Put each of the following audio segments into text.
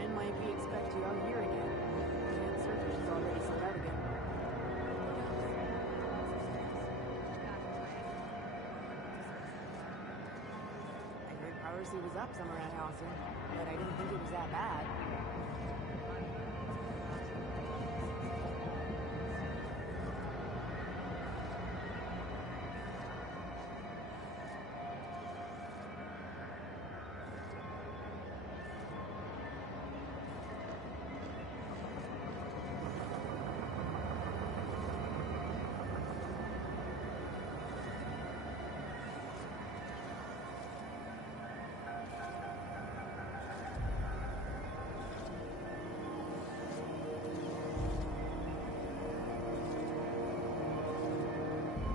When might we expect you out here again? Can't search is already sold out again. I heard piracy was up somewhere at Halcyon, but I didn't think it was that bad.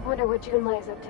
Wonder what Junlai's up to.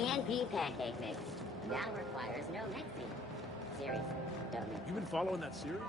CNP pancake mix. Now requires no mixing. Series. Don't mix. You been following that series?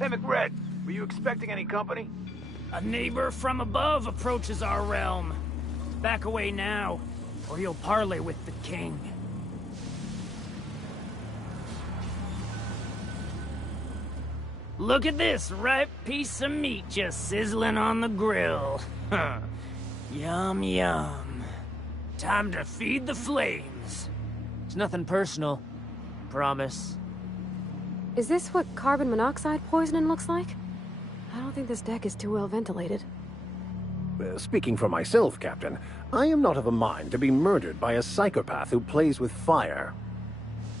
Hey, McRed, were you expecting any company? A neighbor from above approaches our realm. Back away now, or you'll parley with the king. Look at this ripe piece of meat just sizzling on the grill. Yum, yum. Time to feed the flames. It's nothing personal. Promise. Is this what carbon monoxide poisoning looks like? I don't think this deck is too well ventilated. Speaking for myself, Captain, I am not of a mind to be murdered by a psychopath who plays with fire.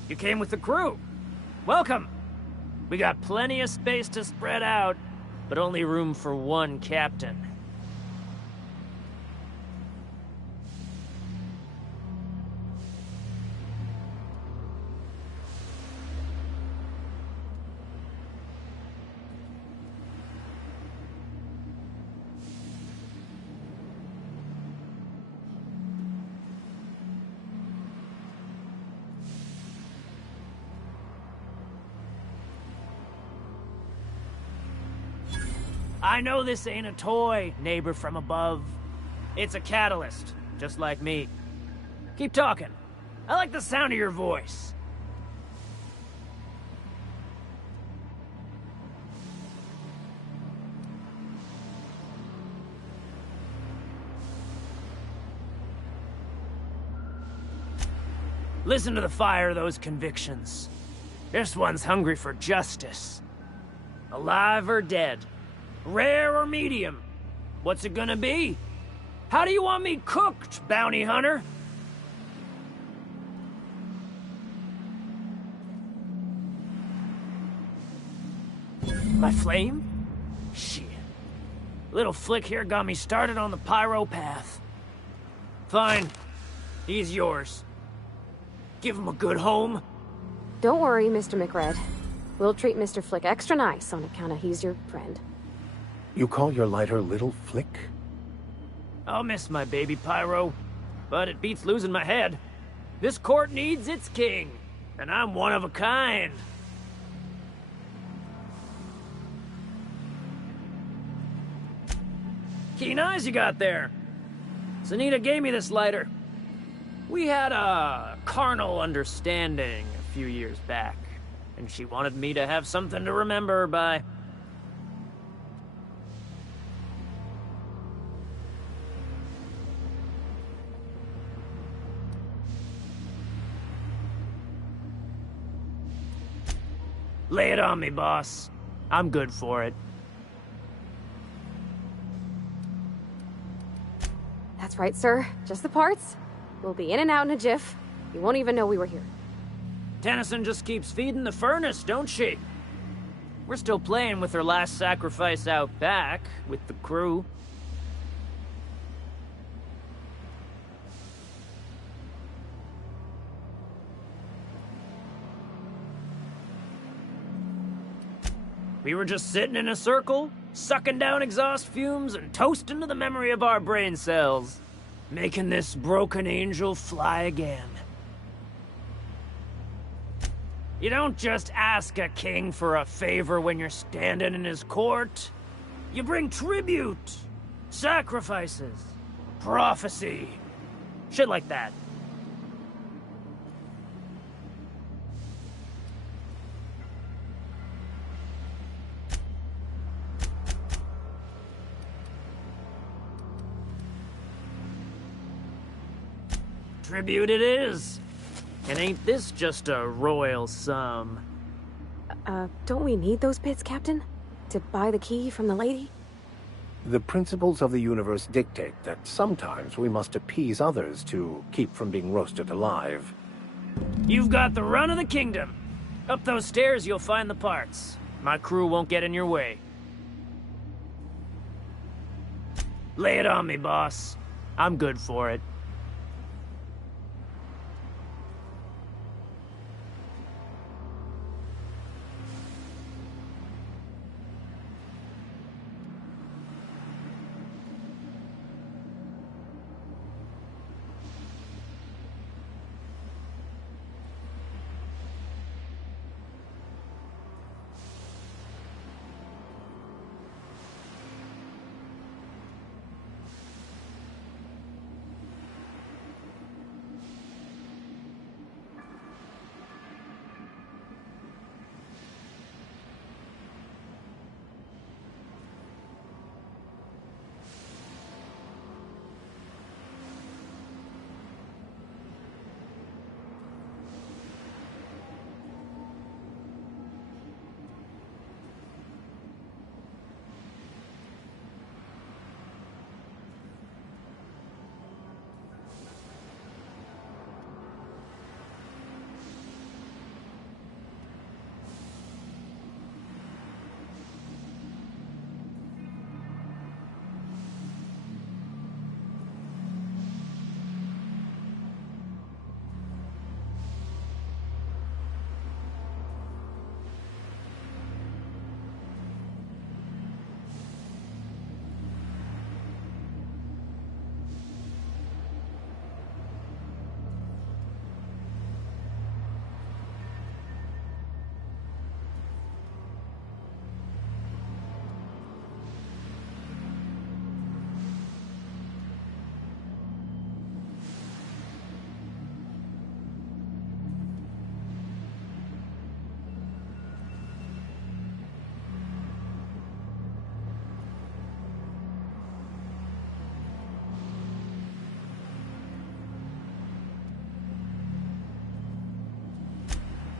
You came with the crew. Welcome. We got plenty of space to spread out, but only room for one captain. I know this ain't a toy, neighbor from above. It's a catalyst, just like me. Keep talking. I like the sound of your voice. Listen to the fire of those convictions. This one's hungry for justice. Alive or dead? Rare or medium? What's it gonna be? How do you want me cooked, bounty hunter? My flame? Shit. Little Flick here got me started on the pyro path. Fine. He's yours. Give him a good home. Don't worry, Mr. McRed. We'll treat Mr. Flick extra nice on account of he's your friend. You call your lighter Little Flick? I'll miss my baby Pyro, but it beats losing my head. This court needs its king, and I'm one of a kind. Keen eyes you got there. Sunita gave me this lighter. We had a carnal understanding a few years back, and she wanted me to have something to remember her by. Lay it on me, boss. I'm good for it. That's right, sir. Just the parts. We'll be in and out in a jiff. You won't even know we were here. Tennyson just keeps feeding the furnace, don't she? We're still playing with her last sacrifice out back, with the crew. We were just sitting in a circle, sucking down exhaust fumes and toasting to the memory of our brain cells, making this broken angel fly again. You don't just ask a king for a favor when you're standing in his court. You bring tribute, sacrifices, prophecy, shit like that. Tribute it is. And ain't this just a royal sum? Don't we need those bits, Captain? To buy the key from the lady? The principles of the universe dictate that sometimes we must appease others to keep from being roasted alive. You've got the run of the kingdom. Up those stairs, you'll find the parts. My crew won't get in your way. Lay it on me, boss. I'm good for it.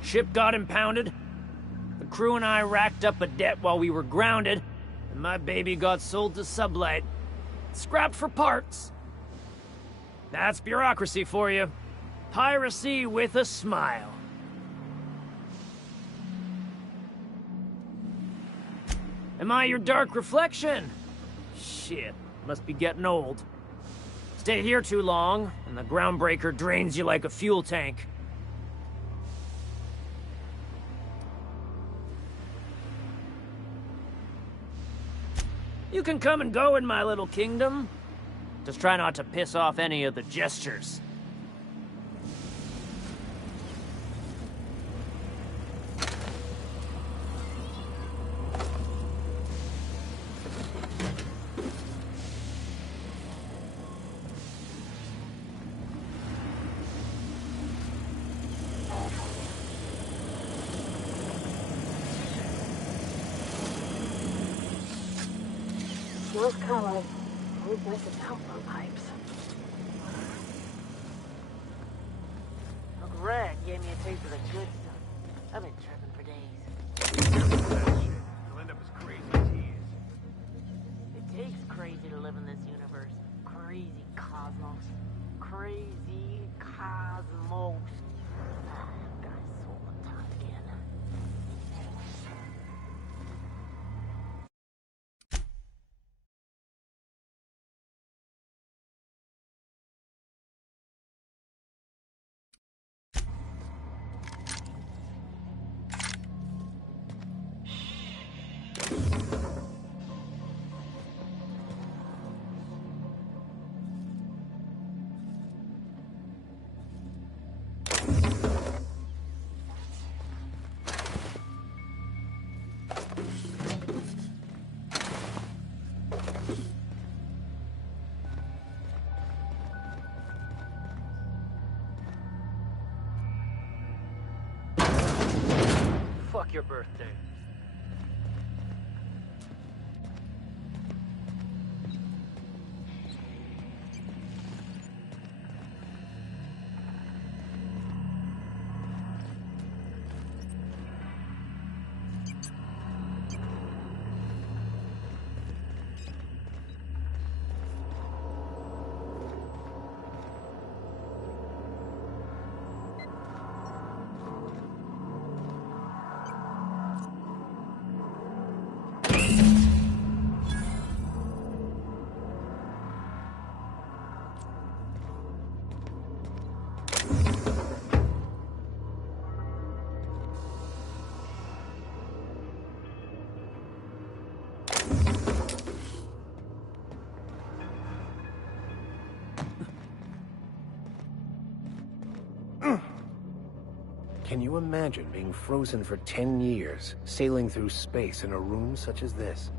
Ship got impounded. The crew and I racked up a debt while we were grounded, and my baby got sold to Sublight. Scrapped for parts. That's bureaucracy for you. Piracy with a smile. Am I your dark reflection? Shit, must be getting old. Stay here too long, and the groundbreaker drains you like a fuel tank. You can come and go in my little kingdom. Just try not to piss off any of the gestures. Smells kind of like old blessed telephone pipes. Uncle Red gave me a taste of the good stuff. I've been tripping for days. You'll end up as crazy as he is. It takes crazy to live in this universe. Crazy cosmos. Crazy cosmos. Guys, sold the time again. Fuck your birthday. Can you imagine being frozen for 10 years, sailing through space in a room such as this?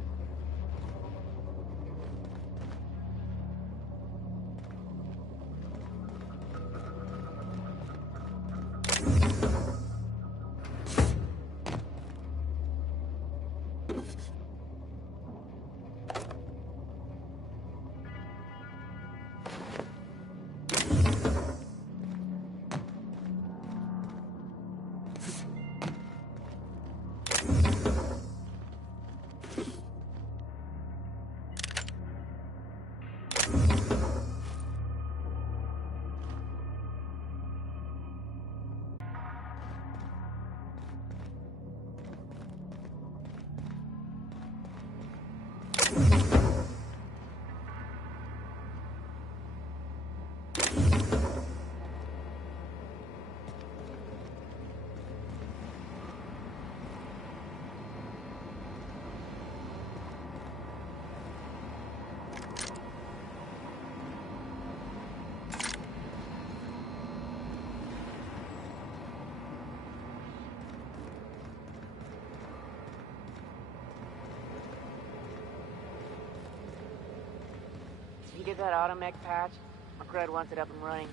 You get that automech patch? My crud wants it up and running.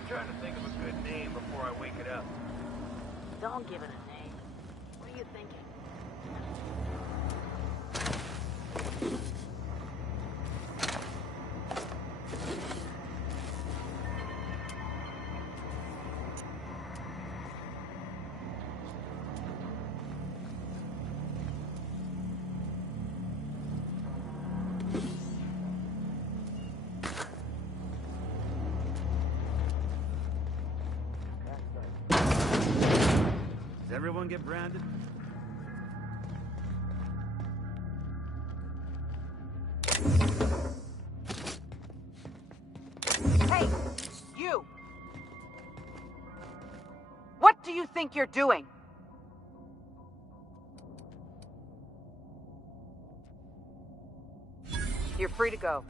I'm trying to think of a good name before I wake it up. Don't give it a name. What are you thinking? Does everyone get branded? Hey, you! What do you think you're doing? You're free to go.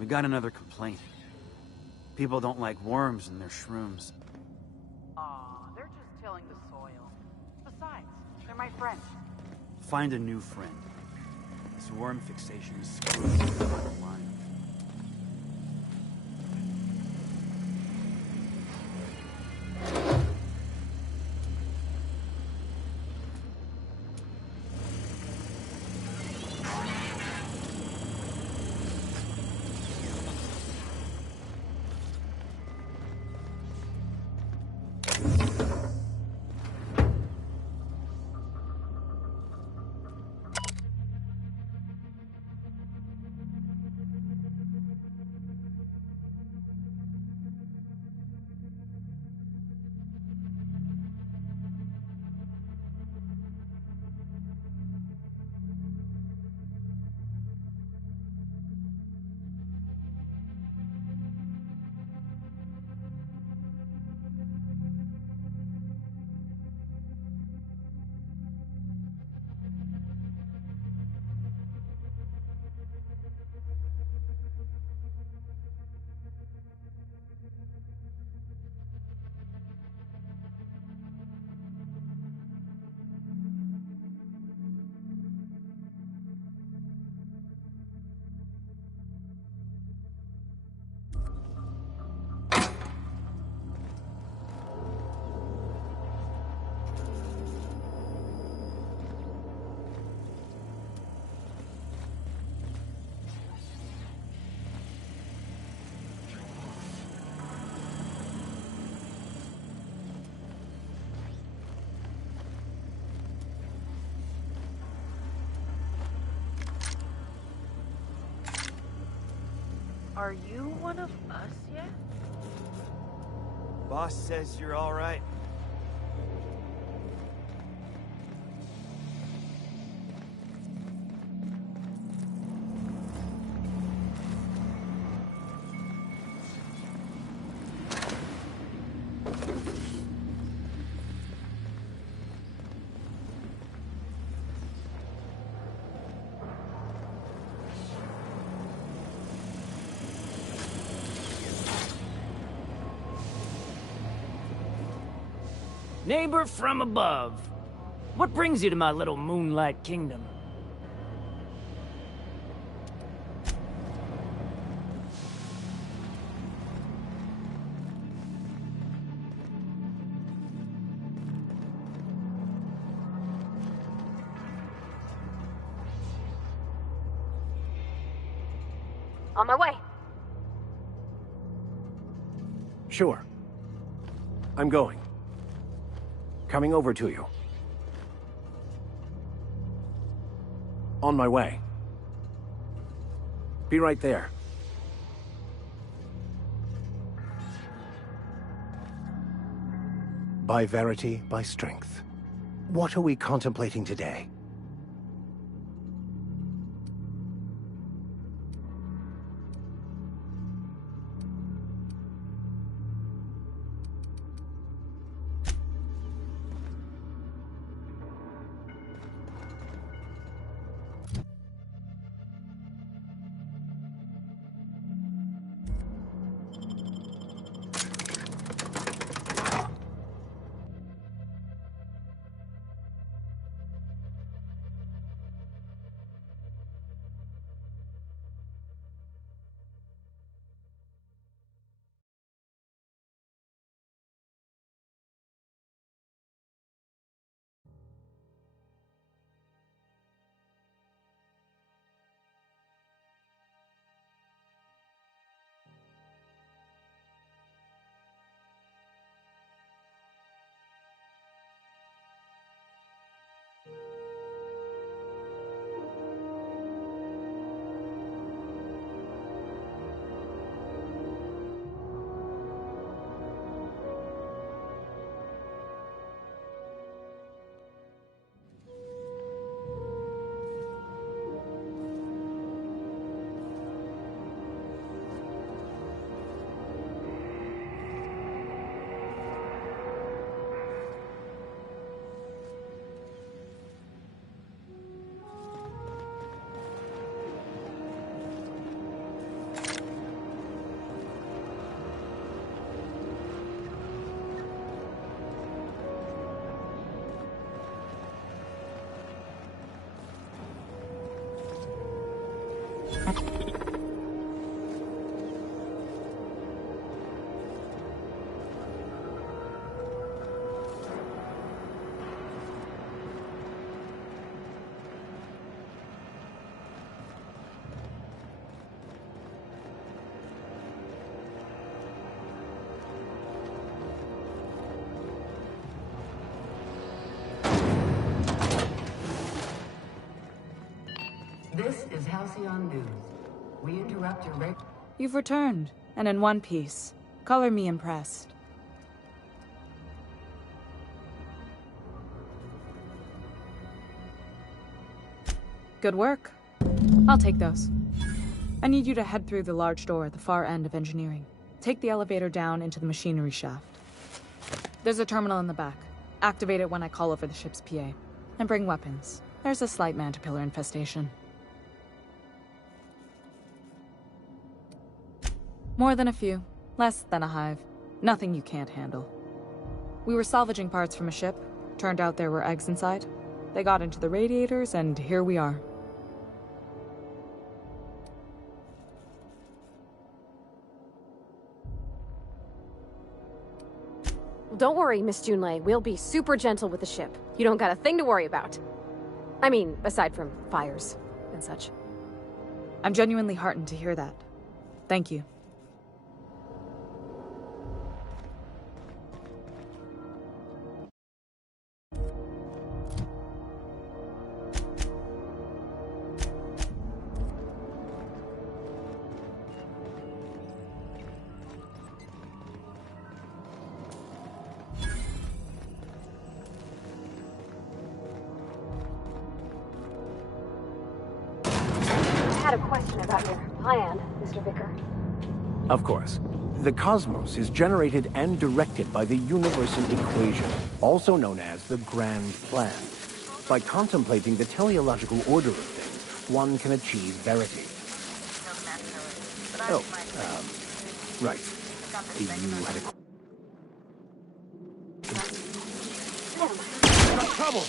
We got another complaint. People don't like worms in their shrooms. Aw, they're just tilling the soil. Besides, they're my friends. Find a new friend. This worm fixation is screwing with the bottom line. Are you one of us yet? Boss says you're all right. Neighbor from above. What brings you to my little moonlight kingdom? On my way. Sure. I'm going. Coming over to you. On my way. Be right there. By verity, by strength. What are we contemplating today? This is Halcyon News. We interrupt your You've returned, and in one piece. Color me impressed. Good work. I'll take those. I need you to head through the large door at the far end of engineering. Take the elevator down into the machinery shaft. There's a terminal in the back. Activate it when I call over the ship's PA. And bring weapons. There's a slight Mantipillar infestation. More than a few. Less than a hive. Nothing you can't handle. We were salvaging parts from a ship. Turned out there were eggs inside. They got into the radiators, and here we are. Well, don't worry, Miss Junlei. We'll be super gentle with the ship. You don't got a thing to worry about. I mean, aside from fires and such. I'm genuinely heartened to hear that. Thank you. I had a question about your plan, Mr. Vicker. Of course. The cosmos is generated and directed by the universal equation, also known as the Grand Plan. By contemplating the teleological order of things, one can achieve verity. Oh, right. You had a... trouble!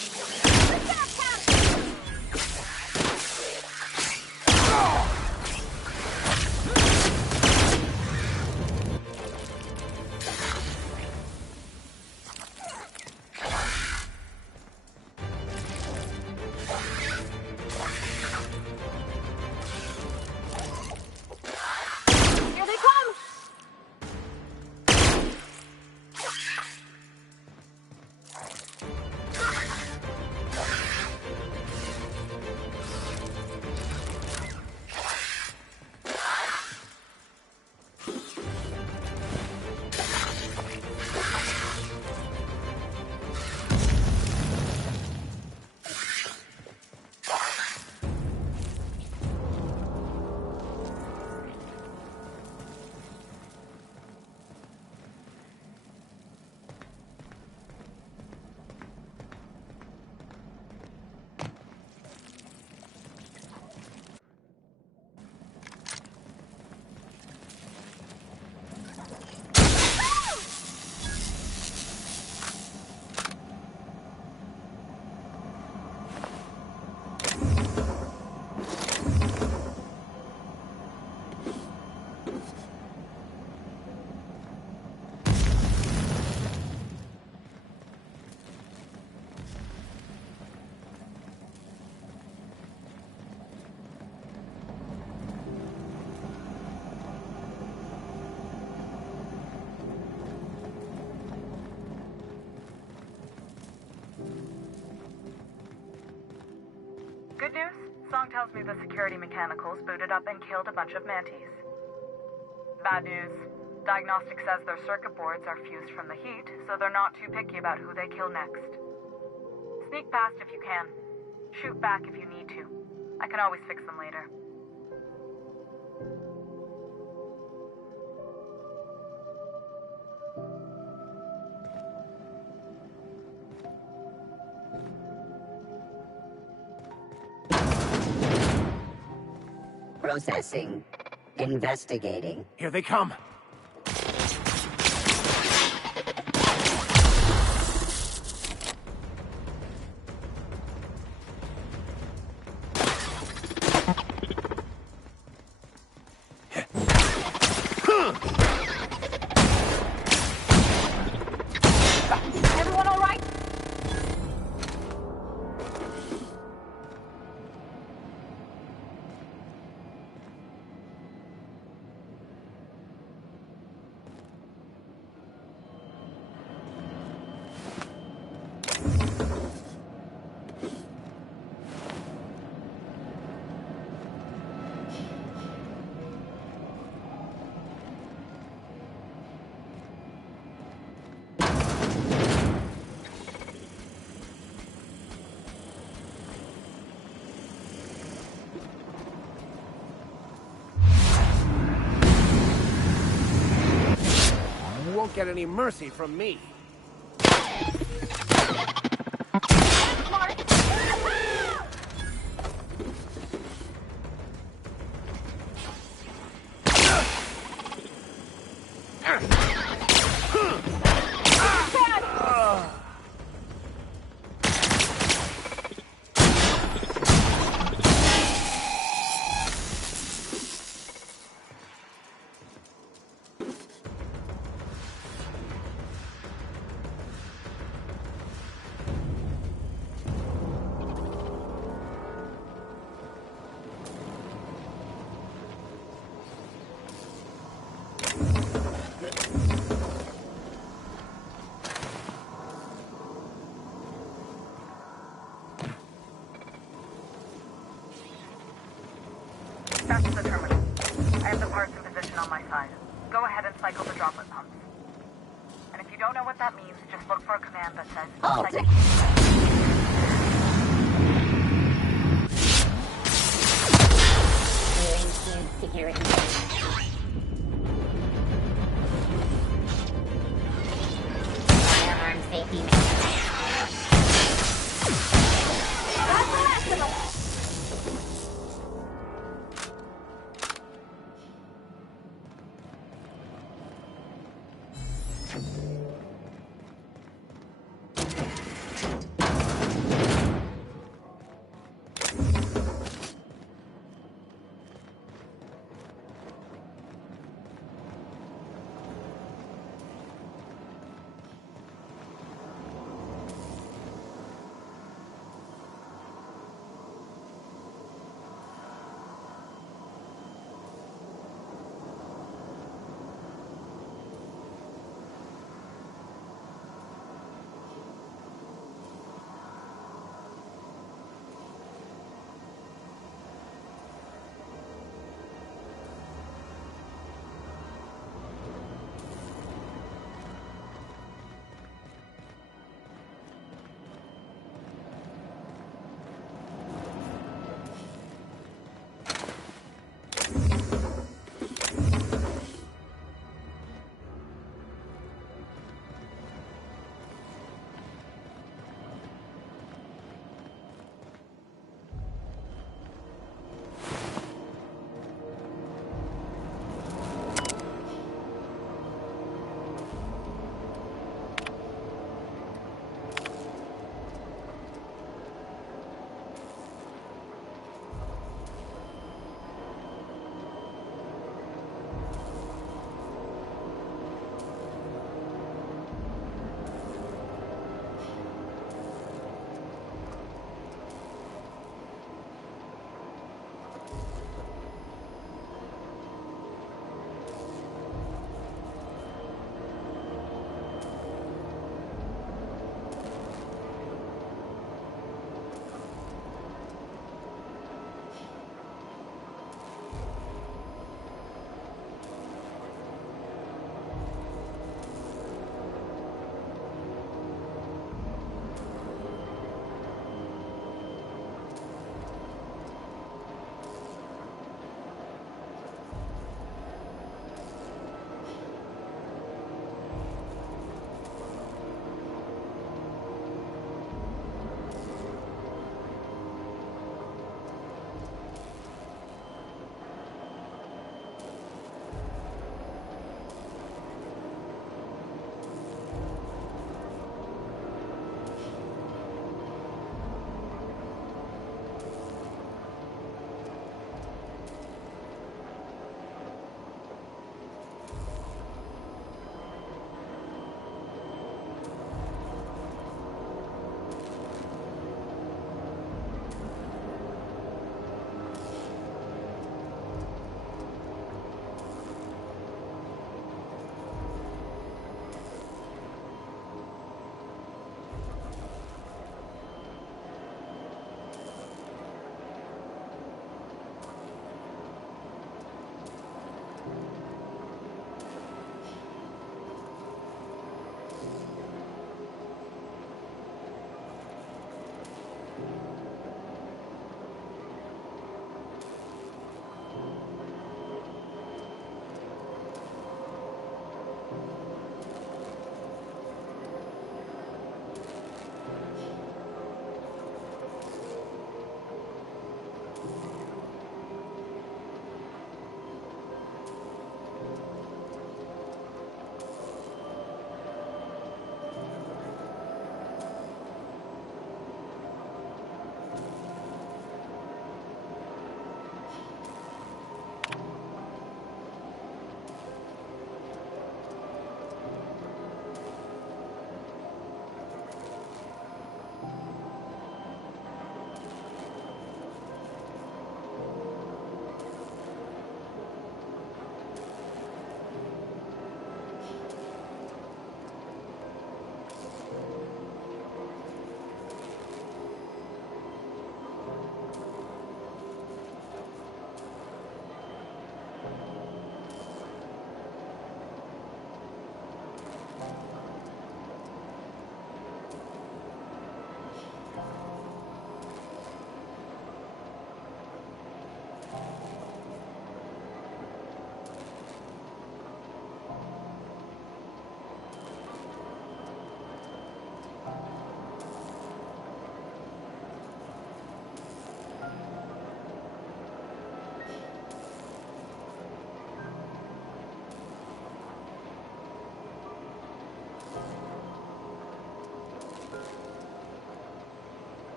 Here they come! Good news? Song tells me the security mechanicals booted up and killed a bunch of mantis. Bad news. Diagnostic says their circuit boards are fused from the heat, so they're not too picky about who they kill next. Sneak past if you can. Shoot back if you need to. I can always fix them later. Processing. Investigating. Here they come. Everyone all right? Won't get any mercy from me. That's the terminal. I have the parts in position on my side. Go ahead and cycle the droplet pumps. And if you don't know what that means, just look for a command that says... Halt. Clearing cube security. Firearm safety mechanism. That's the last of them!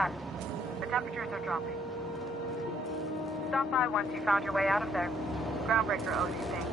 Done. The temperatures are dropping. Stop by once you found your way out of there. Groundbreaker owes you thanks.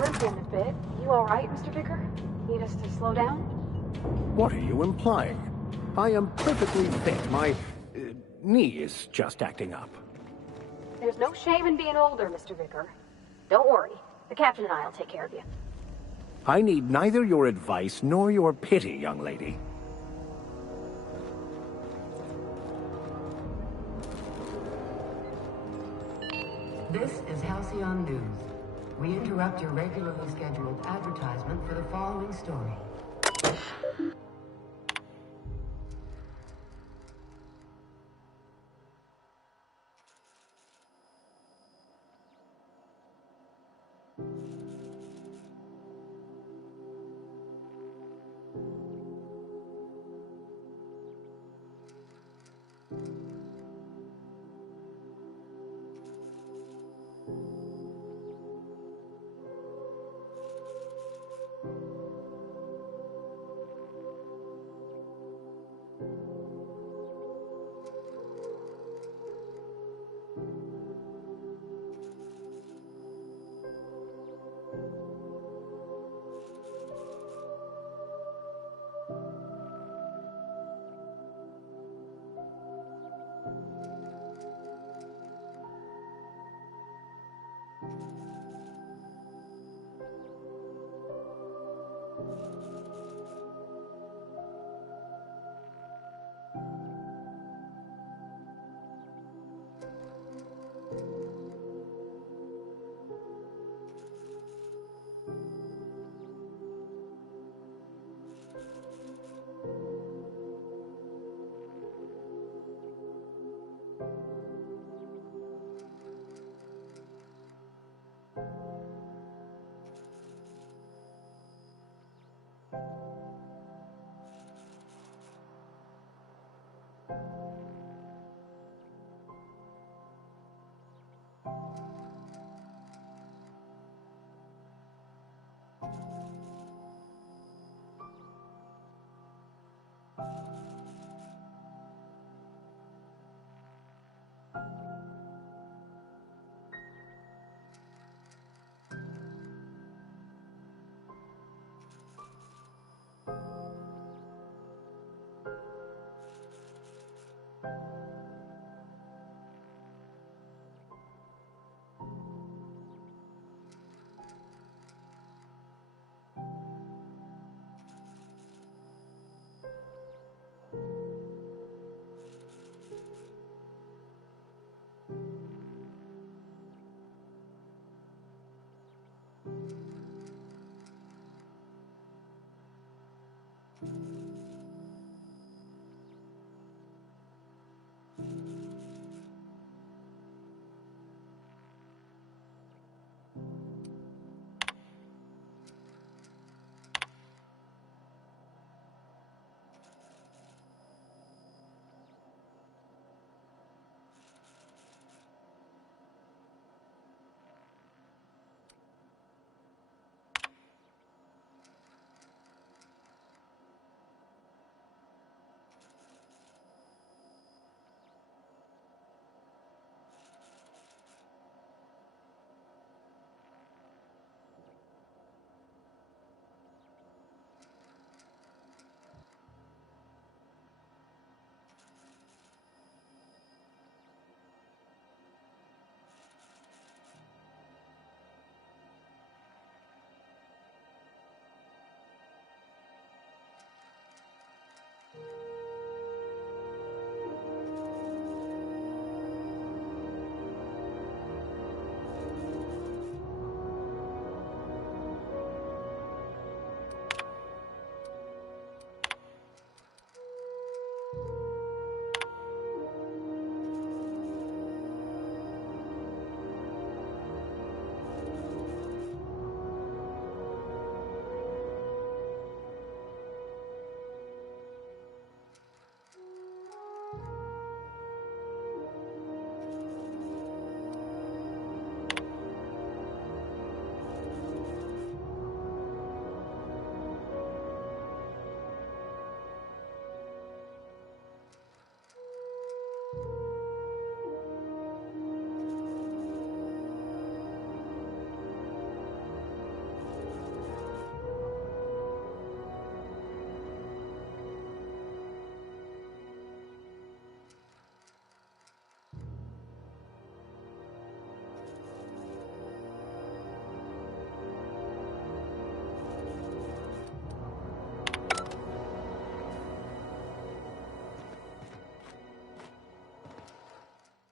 limping a bit. You all right, Mr. Vicker? Need us to slow down? What are you implying? I am perfectly fit. My knee is just acting up. There's no shame in being older, Mr. Vicker. Don't worry. The captain and I'll take care of you. I need neither your advice nor your pity, young lady. This is Halcyon News. We interrupt your regularly scheduled advertisement for the following story.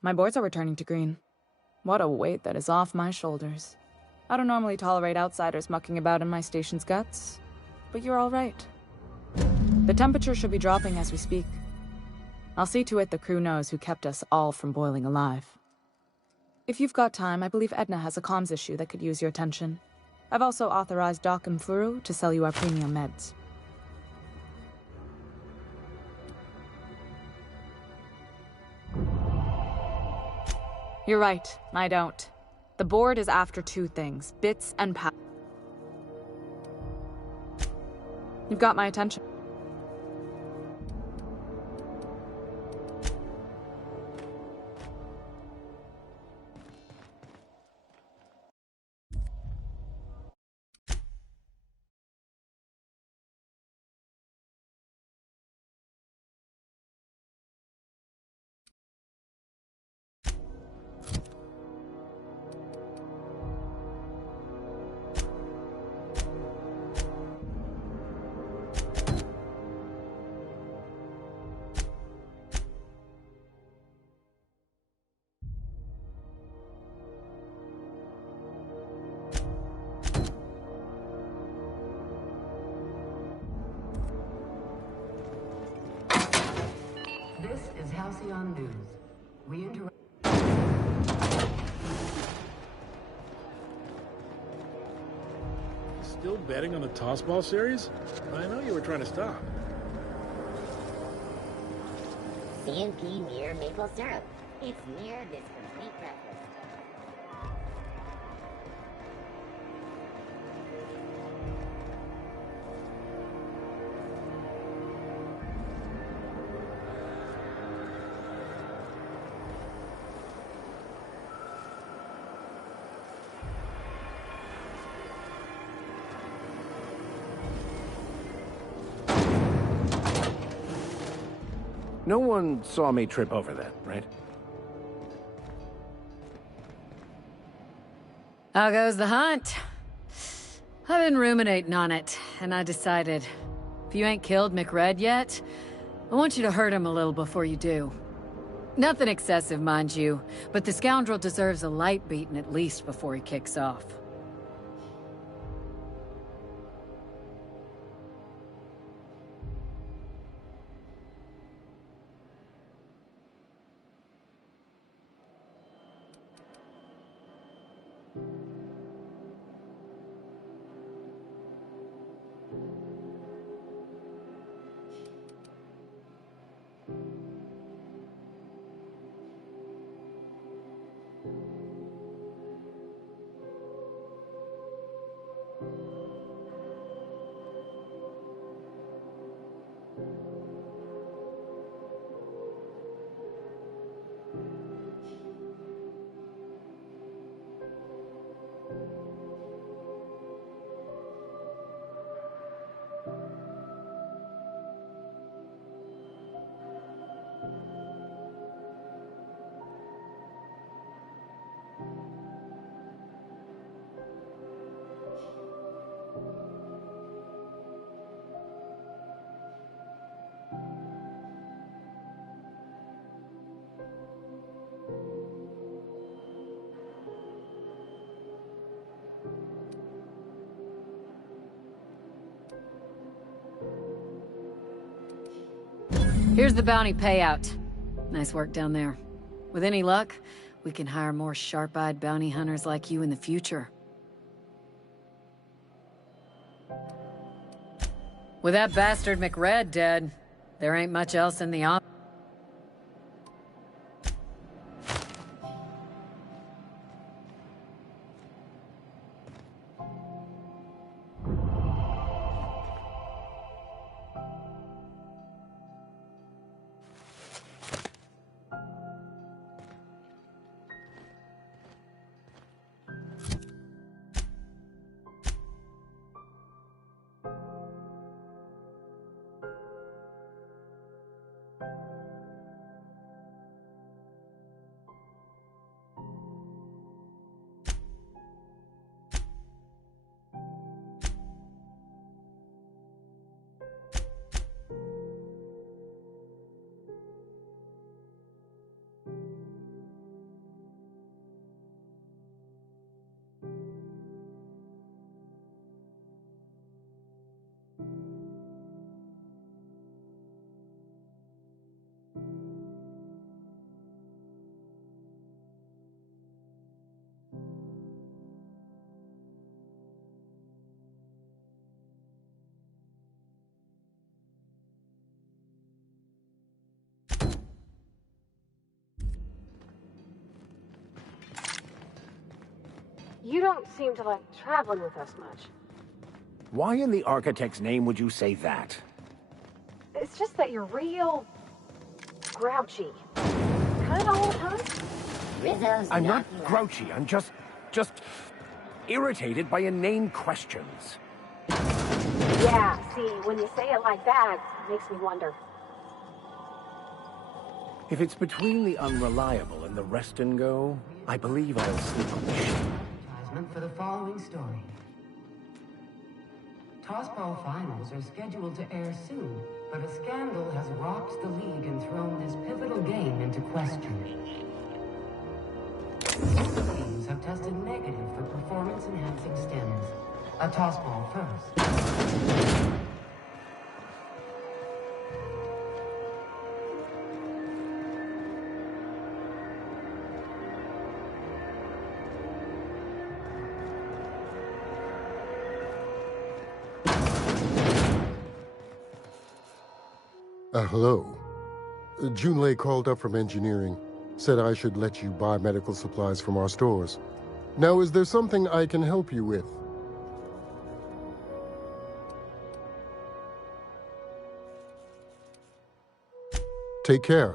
My boards are returning to green. What a weight that is off my shoulders. I don't normally tolerate outsiders mucking about in my station's guts, but you're all right. The temperature should be dropping as we speak. I'll see to it the crew knows who kept us all from boiling alive. If you've got time, I believe Edna has a comms issue that could use your attention. I've also authorized Doc and Furu to sell you our premium meds. You're right, I don't. The board is after two things, bits and power. You've got my attention. This is Halcyon News. We interrupt. Still betting on the Tossball series? I know you were trying to stop. CMP near maple syrup. It's near this complete breakfast. No one saw me trip over that, right? How goes the hunt? I've been ruminating on it, and I decided, if you ain't killed McRed yet, I want you to hurt him a little before you do. Nothing excessive, mind you, but the scoundrel deserves a light beating at least before he kicks off. Here's the bounty payout. Nice work down there. With any luck, we can hire more sharp-eyed bounty hunters like you in the future. With that bastard McRed dead, there ain't much else in the op. You don't seem to like traveling with us much. Why in the architect's name would you say that? It's just that you're real... grouchy. Kinda all the time. Rizzo's I'm not knocking grouchy, I'm just irritated by inane questions. Yeah, see, when you say it like that, it makes me wonder. If it's between the unreliable and the rest and go, I believe I'll sleep on the ship. Advertisement for the following story. Tossball finals are scheduled to air soon, but a scandal has rocked the league and thrown this pivotal game into question. Both teams have tested negative for performance-enhancing stims. A tossball first. Hello. Junlei called up from engineering. Said I should let you buy medical supplies from our stores. Now, is there something I can help you with? Take care.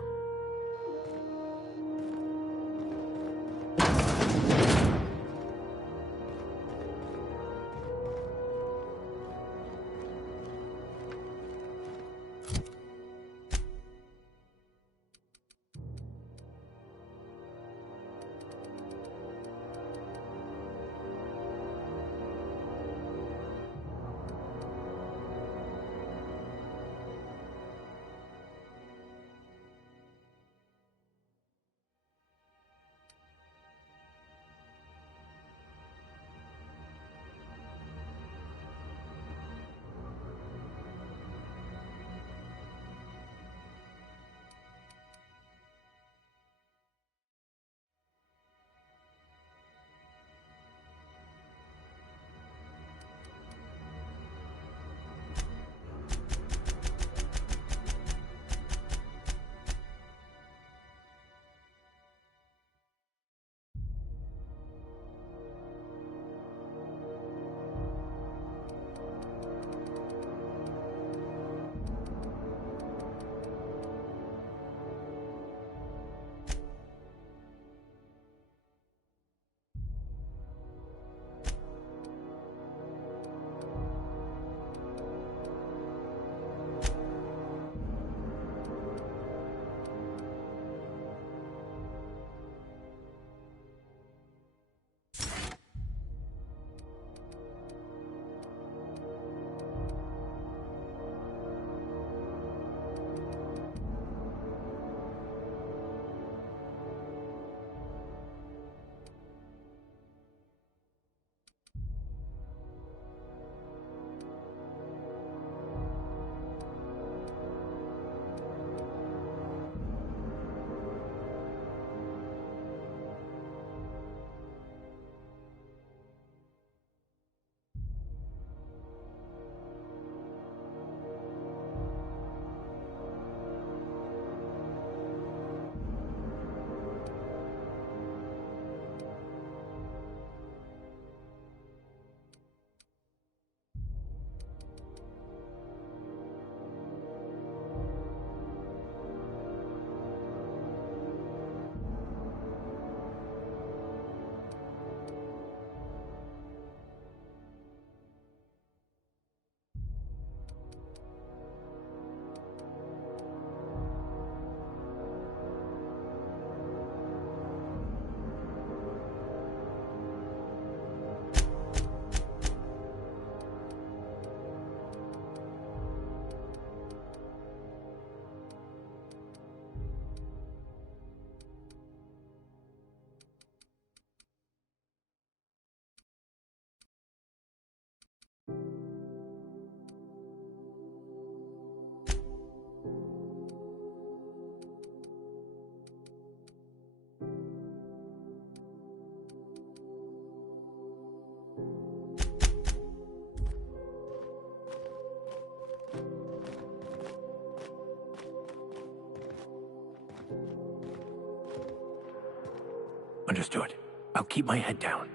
Understood. I'll keep my head down.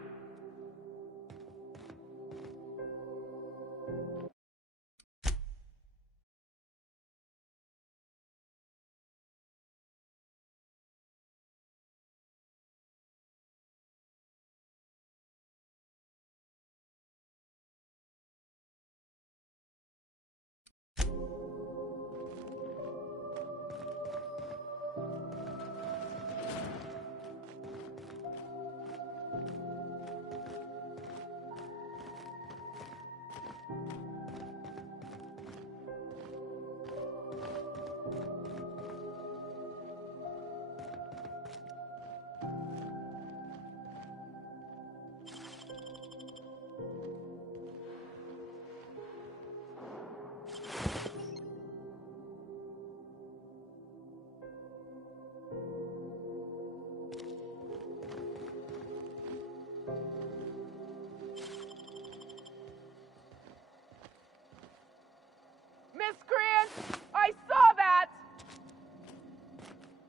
Miscreant! I saw that!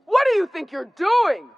What do you think you're doing?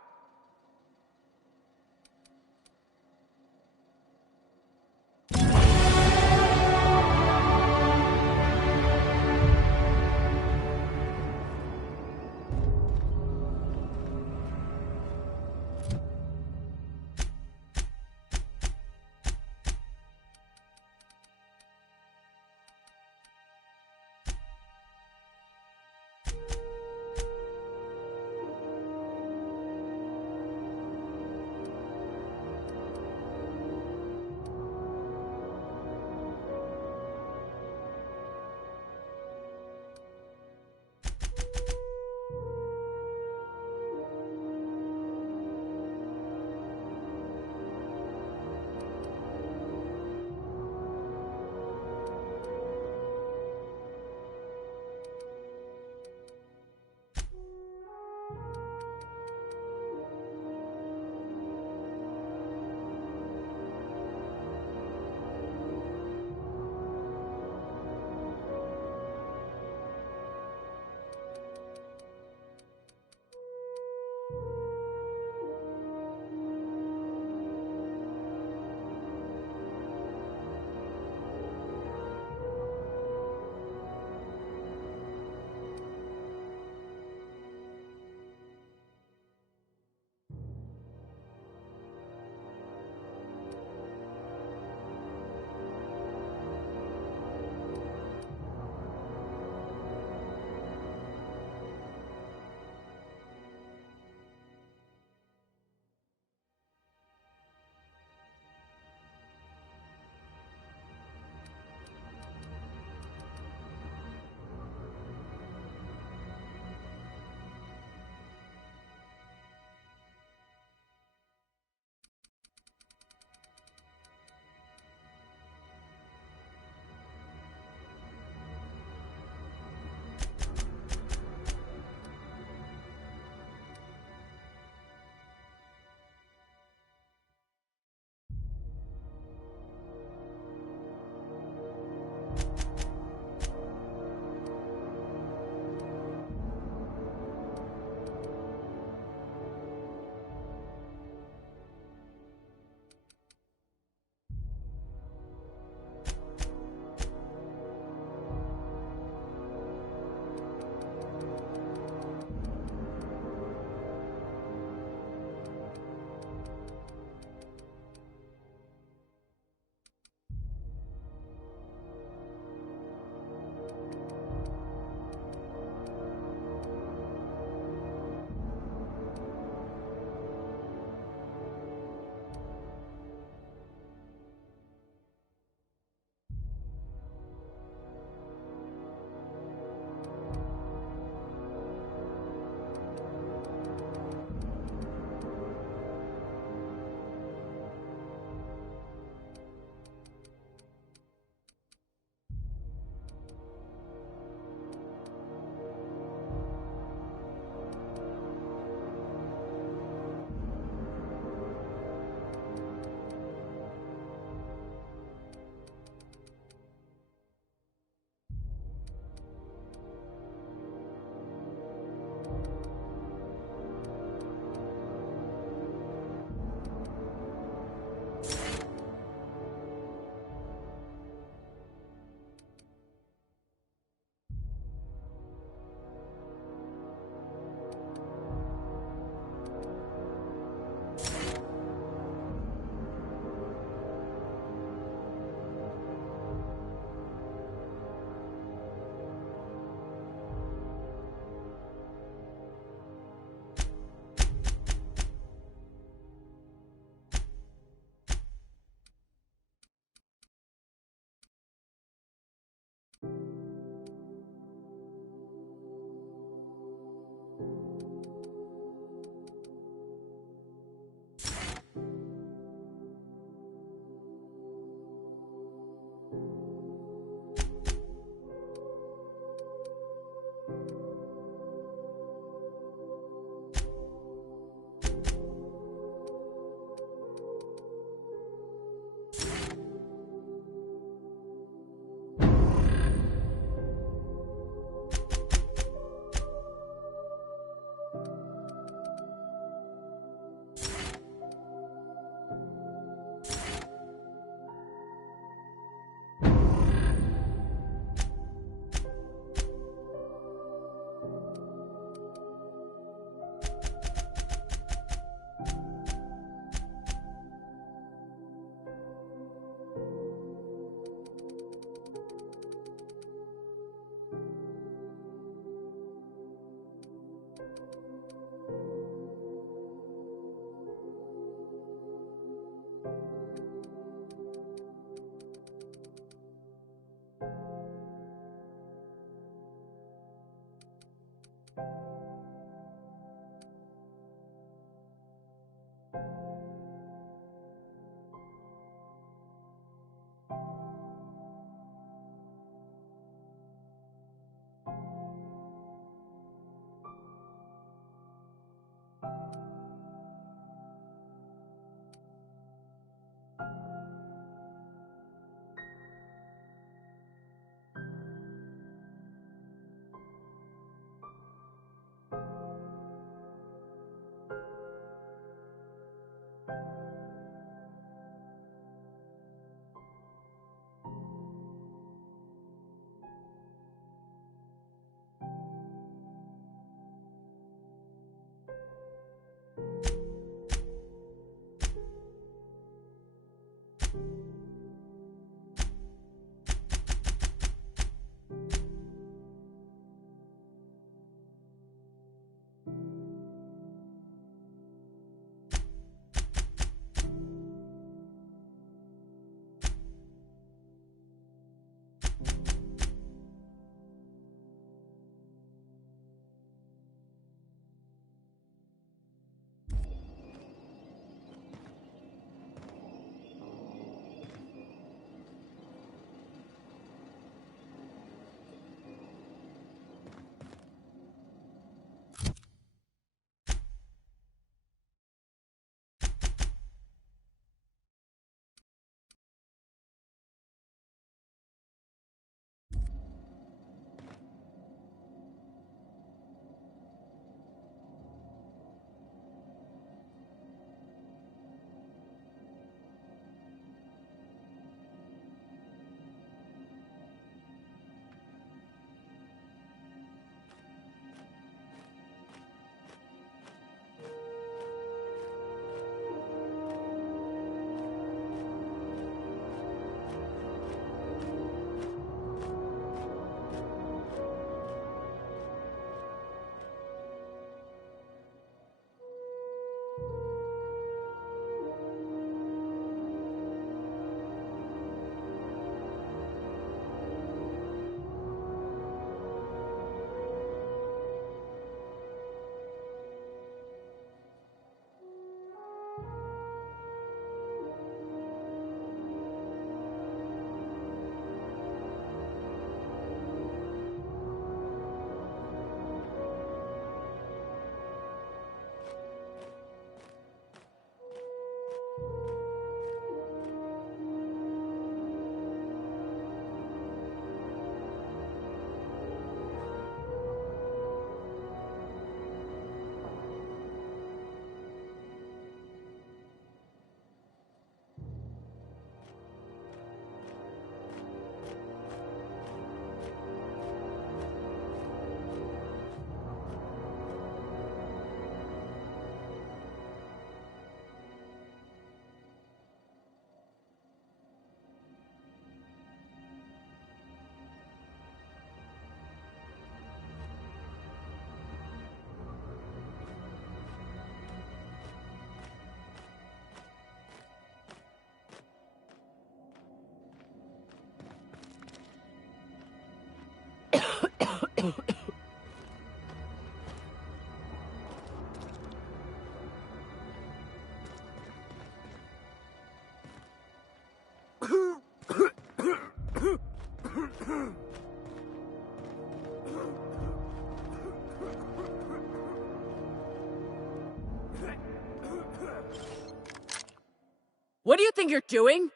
What do you think you're doing?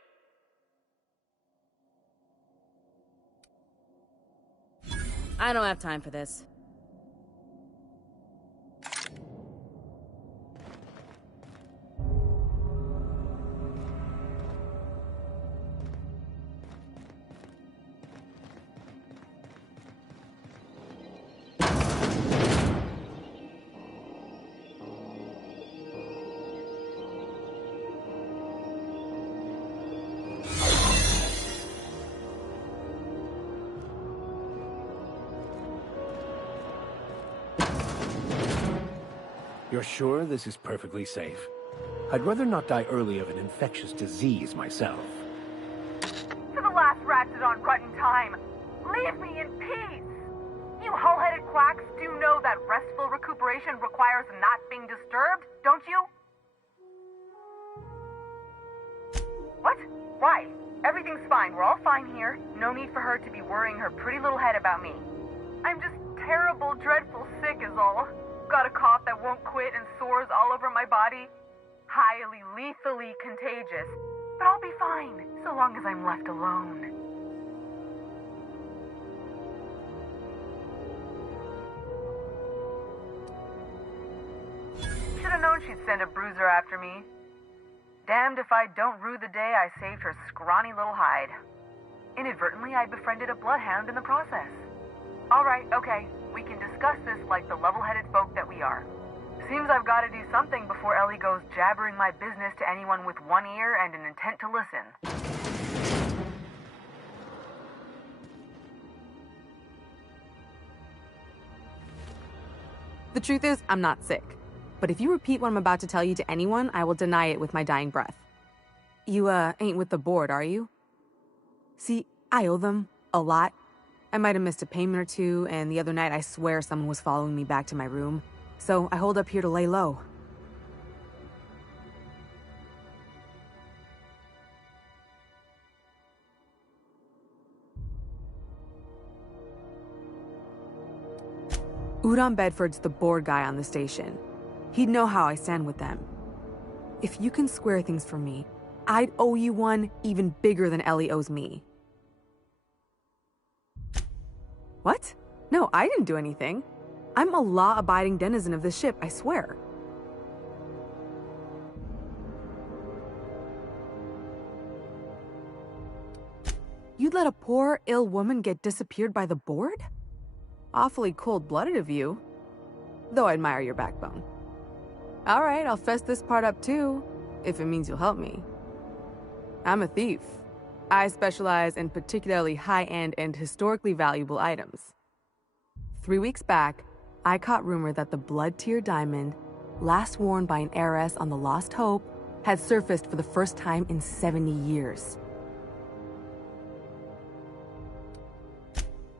I don't have time for this. You're sure this is perfectly safe? I'd rather not die early of an infectious disease myself. For the last Ratchet-on Rutton time, leave me in peace! You hull-headed quacks do know that restful recuperation requires not being disturbed, don't you? What? Why? Everything's fine. We're all fine here. No need for her to be worrying her pretty little head about me. I'm just terrible, dreadful sick is all. Got a cough that won't quit and sores all over my body. Highly, lethally contagious. But I'll be fine, so long as I'm left alone. Should've known she'd send a bruiser after me. Damned if I don't rue the day I saved her scrawny little hide. Inadvertently, I befriended a bloodhound in the process. Alright, okay. We can discuss this like the level-headed folk that we are. Seems I've got to do something before Ellie goes jabbering my business to anyone with one ear and an intent to listen. The truth is, I'm not sick. But if you repeat what I'm about to tell you to anyone, I will deny it with my dying breath. You, ain't with the board, are you? See, I owe them a lot. I might have missed a payment or two, and the other night I swear someone was following me back to my room. So I hold up here to lay low. Udon Bedford's the board guy on the station. He'd know how I stand with them. If you can square things for me, I'd owe you one even bigger than Ellie owes me. What? No, I didn't do anything. I'm a law-abiding denizen of this ship, I swear. You'd let a poor, ill woman get disappeared by the board? Awfully cold-blooded of you. Though I admire your backbone. All right, I'll fess this part up too, if it means you'll help me. I'm a thief. I specialize in particularly high-end and historically valuable items. 3 weeks back, I caught rumor that the Blood Tier diamond, last worn by an heiress on the Lost Hope, had surfaced for the first time in 70 years.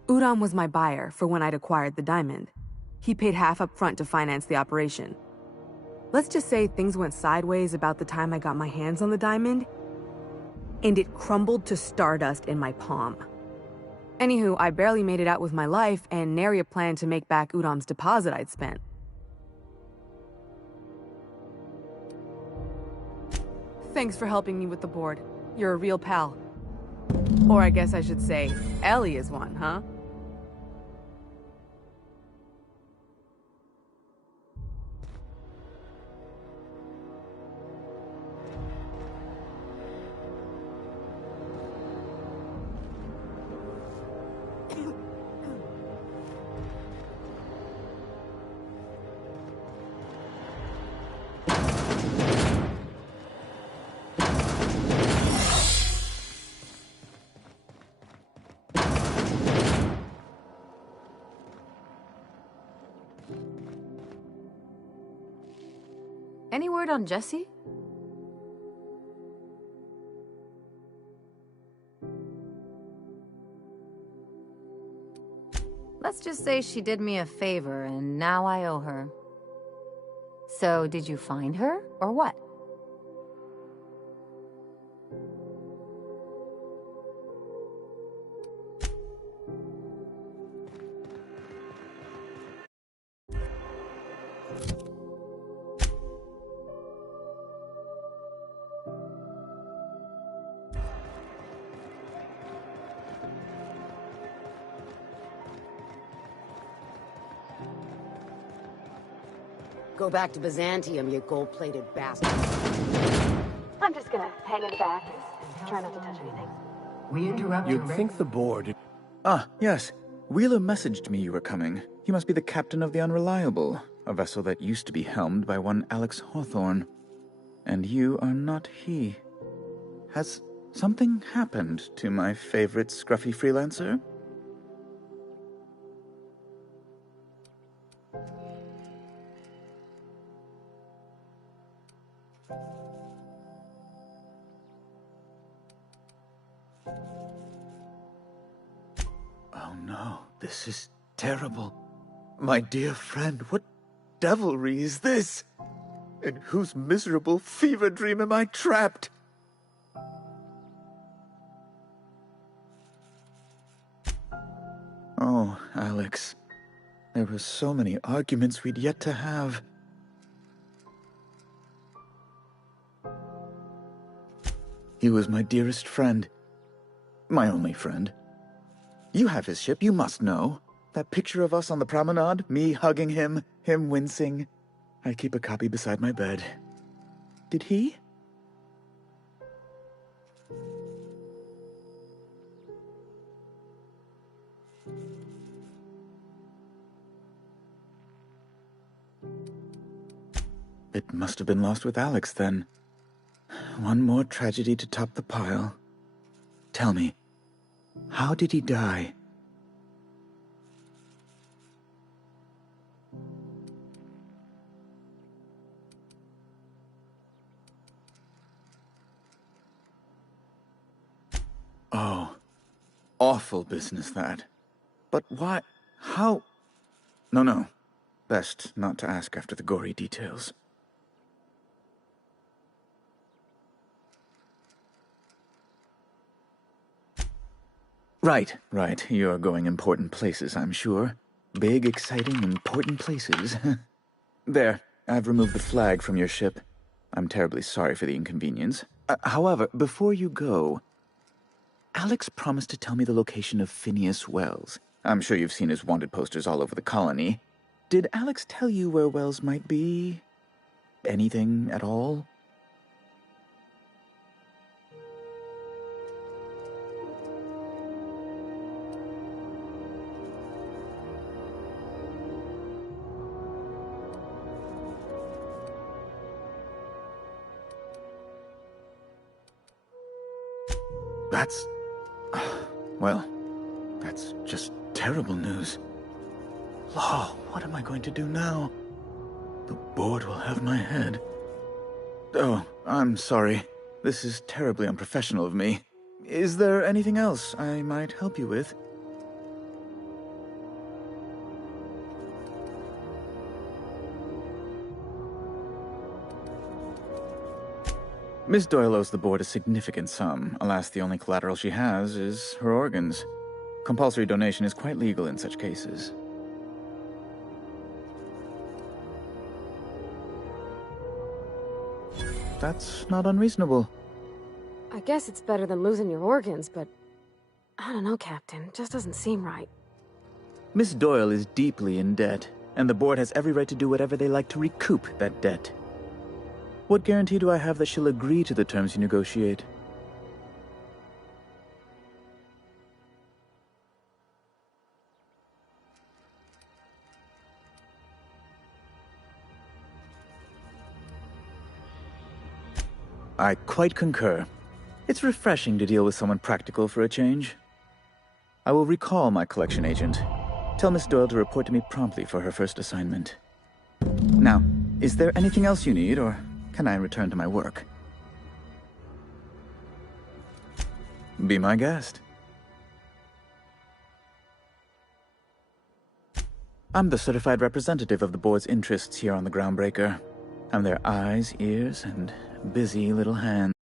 Udon was my buyer for when I'd acquired the diamond. He paid half up front to finance the operation. Let's just say things went sideways about the time I got my hands on the diamond, and it crumbled to stardust in my palm. Anywho, I barely made it out with my life, and nary a plan to make back Udon's deposit I'd spent. Thanks for helping me with the board. You're a real pal. Or I guess I should say, Ellie is one, huh? Any word on Jesse? Let's just say she did me a favor, and now I owe her. So, did you find her, or what? Go back to Byzantium, you gold-plated bastard. I'm just gonna hang in the back and try not to touch anything. We interrupt You'd think the board... Ah, yes. Wheeler messaged me you were coming. He must be the captain of the Unreliable, a vessel that used to be helmed by one Alex Hawthorne. And you are not he. Has something happened to my favorite scruffy freelancer? Oh no, this is terrible. My dear friend, what devilry is this? In whose miserable fever dream am I trapped? Oh, Alex. There were so many arguments we'd yet to have. He was my dearest friend. My only friend. You have his ship, you must know. That picture of us on the promenade, me hugging him, him wincing. I keep a copy beside my bed. Did he? It must have been lost with Alex, then. One more tragedy to top the pile. Tell me, how did he die? Oh, awful business, that. But why? How? No. Best not to ask after the gory details. Right. You're going important places, I'm sure. Big, exciting, important places. There, I've removed the flag from your ship. I'm terribly sorry for the inconvenience. However, before you go, Alex promised to tell me the location of Phineas Wells. I'm sure you've seen his wanted posters all over the colony. Did Alex tell you where Wells might be? Anything at all? That's just terrible news. Law, what am I going to do now? The board will have my head. Oh, I'm sorry. This is terribly unprofessional of me. Is there anything else I might help you with? Miss Doyle owes the board a significant sum. Alas, the only collateral she has is her organs. Compulsory donation is quite legal in such cases. That's not unreasonable. I guess it's better than losing your organs, but I don't know, Captain. It just doesn't seem right. Miss Doyle is deeply in debt, and the board has every right to do whatever they like to recoup that debt. What guarantee do I have that she'll agree to the terms you negotiate? I quite concur. It's refreshing to deal with someone practical for a change. I will recall my collection agent. Tell Miss Doyle to report to me promptly for her first assignment. Now, is there anything else you need, or can I return to my work? Be my guest. I'm the certified representative of the board's interests here on the Groundbreaker. I'm their eyes, ears, and busy little hands.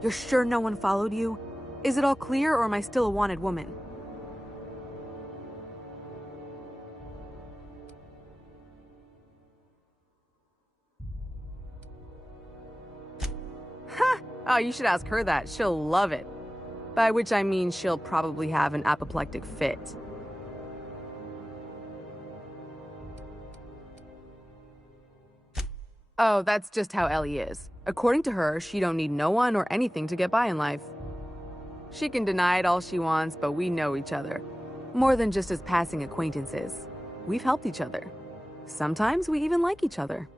You're sure no one followed you? Is it all clear, or am I still a wanted woman? Ha! Oh, you should ask her that. She'll love it. By which I mean she'll probably have an apoplectic fit. Oh, that's just how Ellie is. According to her, she don't need no one or anything to get by in life. She can deny it all she wants, but we know each other. More than just as passing acquaintances. We've helped each other. Sometimes we even like each other.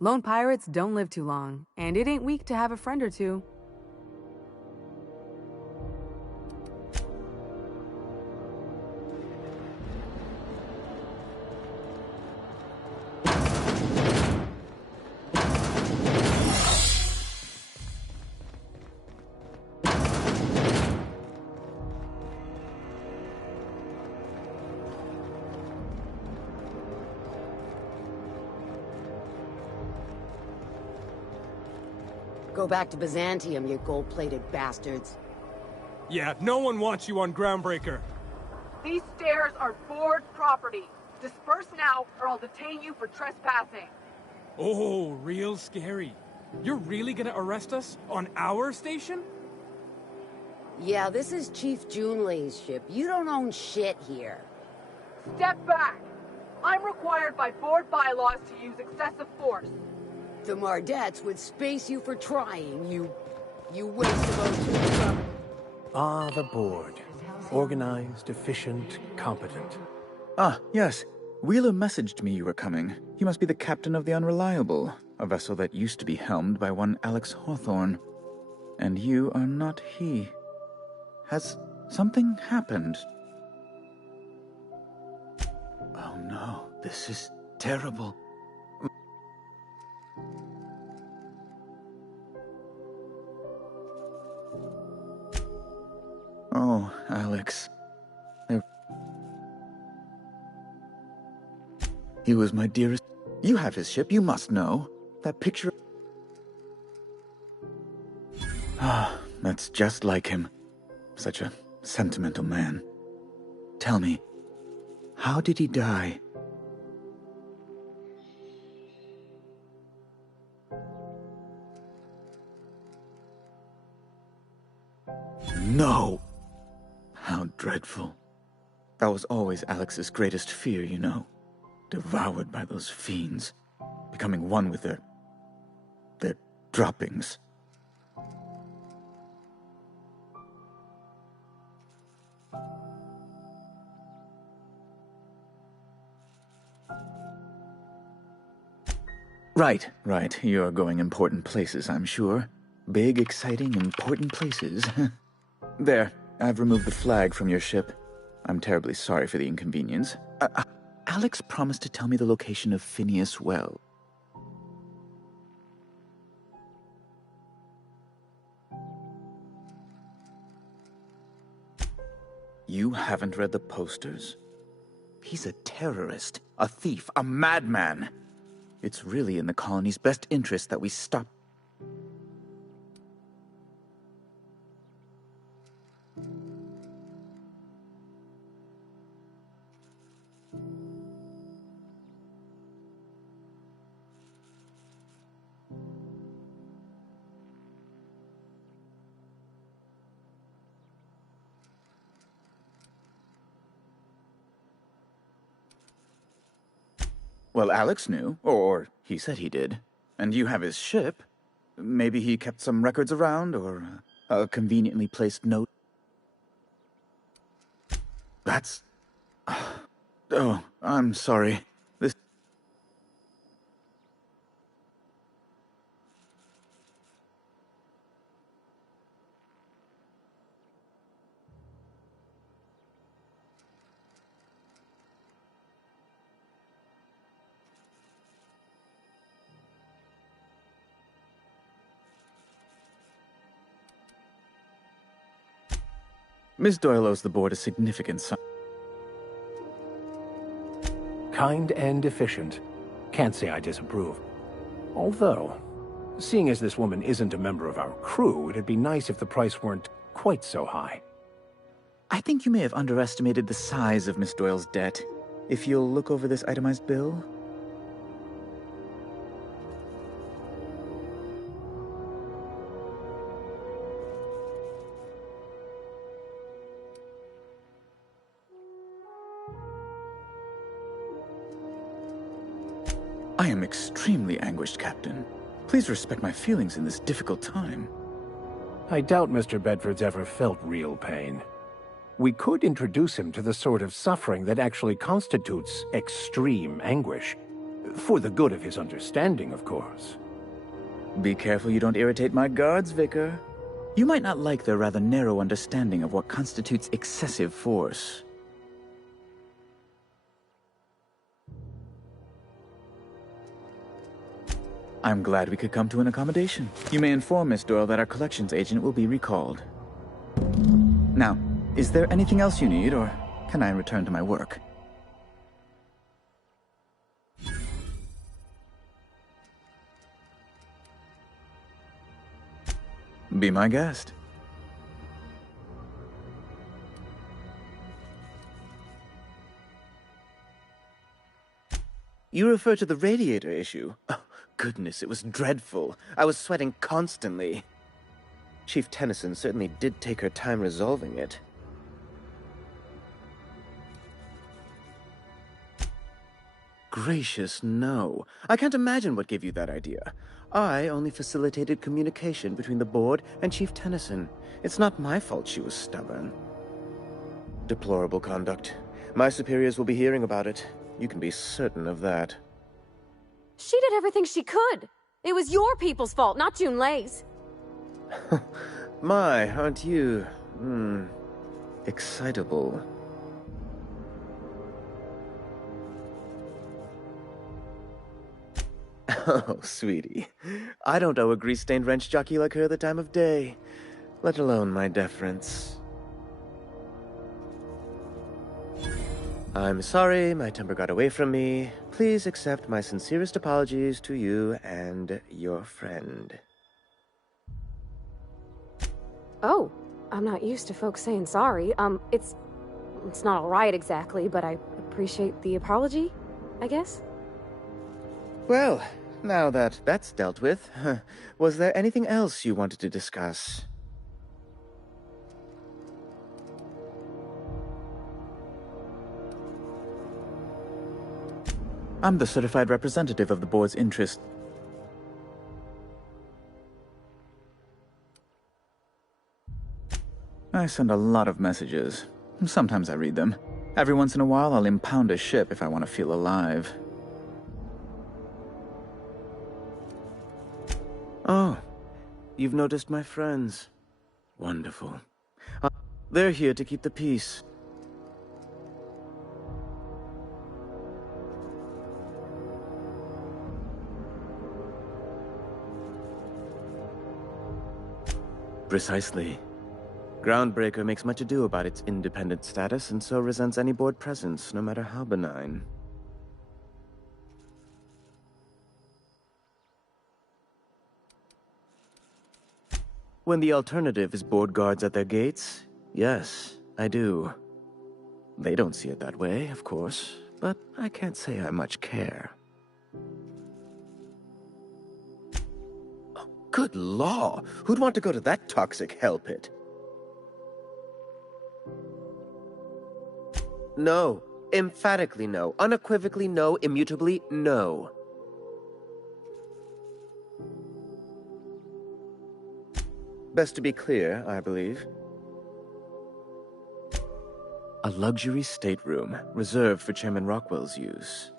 Lone pirates don't live too long, and it ain't weak to have a friend or two. Go back to Byzantium, you gold-plated bastards. Yeah, no one wants you on Groundbreaker. These stairs are board property. Disperse now, or I'll detain you for trespassing. Oh, real scary. You're really gonna arrest us on our station? Yeah, this is Chief Junlei's ship. You don't own shit here. Step back. I'm required by board bylaws to use excessive force. The Mardettes would space you for trying, you waste of O2. Ah, the board. Organized, efficient, competent. Ah, yes. Wheeler messaged me you were coming. He must be the captain of the Unreliable, a vessel that used to be helmed by one Alex Hawthorne. And you are not he. Has something happened? Oh no, this is terrible. Oh, Alex. He was my dearest. You have his ship, you must know. That picture. Ah, that's just like him. Such a sentimental man. Tell me, how did he die? No! How dreadful. That was always Alex's greatest fear, you know. Devoured by those fiends. Becoming one with their droppings. Right. You're going important places, I'm sure. Big, exciting, important places. There, I've removed the flag from your ship. I'm terribly sorry for the inconvenience. Alex promised to tell me the location of Phineas Well. You haven't read the posters? He's a terrorist, a thief, a madman. It's really in the colony's best interest that we stop. Well, Alex knew, or he said he did. And you have his ship. Maybe he kept some records around, or a conveniently placed note. That's... Oh, I'm sorry. This... Miss Doyle owes the board a significant sum. Kind and efficient. Can't say I disapprove. Although, seeing as this woman isn't a member of our crew, it'd be nice if the price weren't quite so high. I think you may have underestimated the size of Miss Doyle's debt. If you'll look over this itemized bill... I am extremely anguished, Captain. Please respect my feelings in this difficult time. I doubt Mr. Bedford's ever felt real pain. We could introduce him to the sort of suffering that actually constitutes extreme anguish. For the good of his understanding, of course. Be careful you don't irritate my guards, Vicar. You might not like their rather narrow understanding of what constitutes excessive force. I'm glad we could come to an accommodation. You may inform Miss Doyle that our collections agent will be recalled. Now, is there anything else you need, or can I return to my work? Be my guest. You refer to the radiator issue? Oh, goodness, it was dreadful. I was sweating constantly. Chief Tennyson certainly did take her time resolving it. Gracious, no. I can't imagine what gave you that idea. I only facilitated communication between the board and Chief Tennyson. It's not my fault she was stubborn. Deplorable conduct. My superiors will be hearing about it. You can be certain of that. She did everything she could. It was your people's fault, not Junlei's. My, aren't you, excitable. Oh, sweetie. I don't owe a grease-stained wrench jockey like her the time of day, let alone my deference. I'm sorry, my temper got away from me. Please accept my sincerest apologies to you and your friend. Oh, I'm not used to folks saying sorry. It's not all right exactly, but I appreciate the apology, I guess. Well, now that that's dealt with, was there anything else you wanted to discuss? I'm the certified representative of the board's interest. I send a lot of messages. Sometimes I read them. Every once in a while, I'll impound a ship if I want to feel alive. Oh, you've noticed my friends. Wonderful. They're here to keep the peace. Precisely. Groundbreaker makes much ado about its independent status and so resents any board presence, no matter how benign. When the alternative is board guards at their gates, yes, I do. They don't see it that way, of course, but I can't say I much care. Good law! Who'd want to go to that toxic hell pit? No, Emphatically no. Unequivocally no. Immutably no. Best to be clear, I believe. A luxury stateroom, reserved for Chairman Rockwell's use.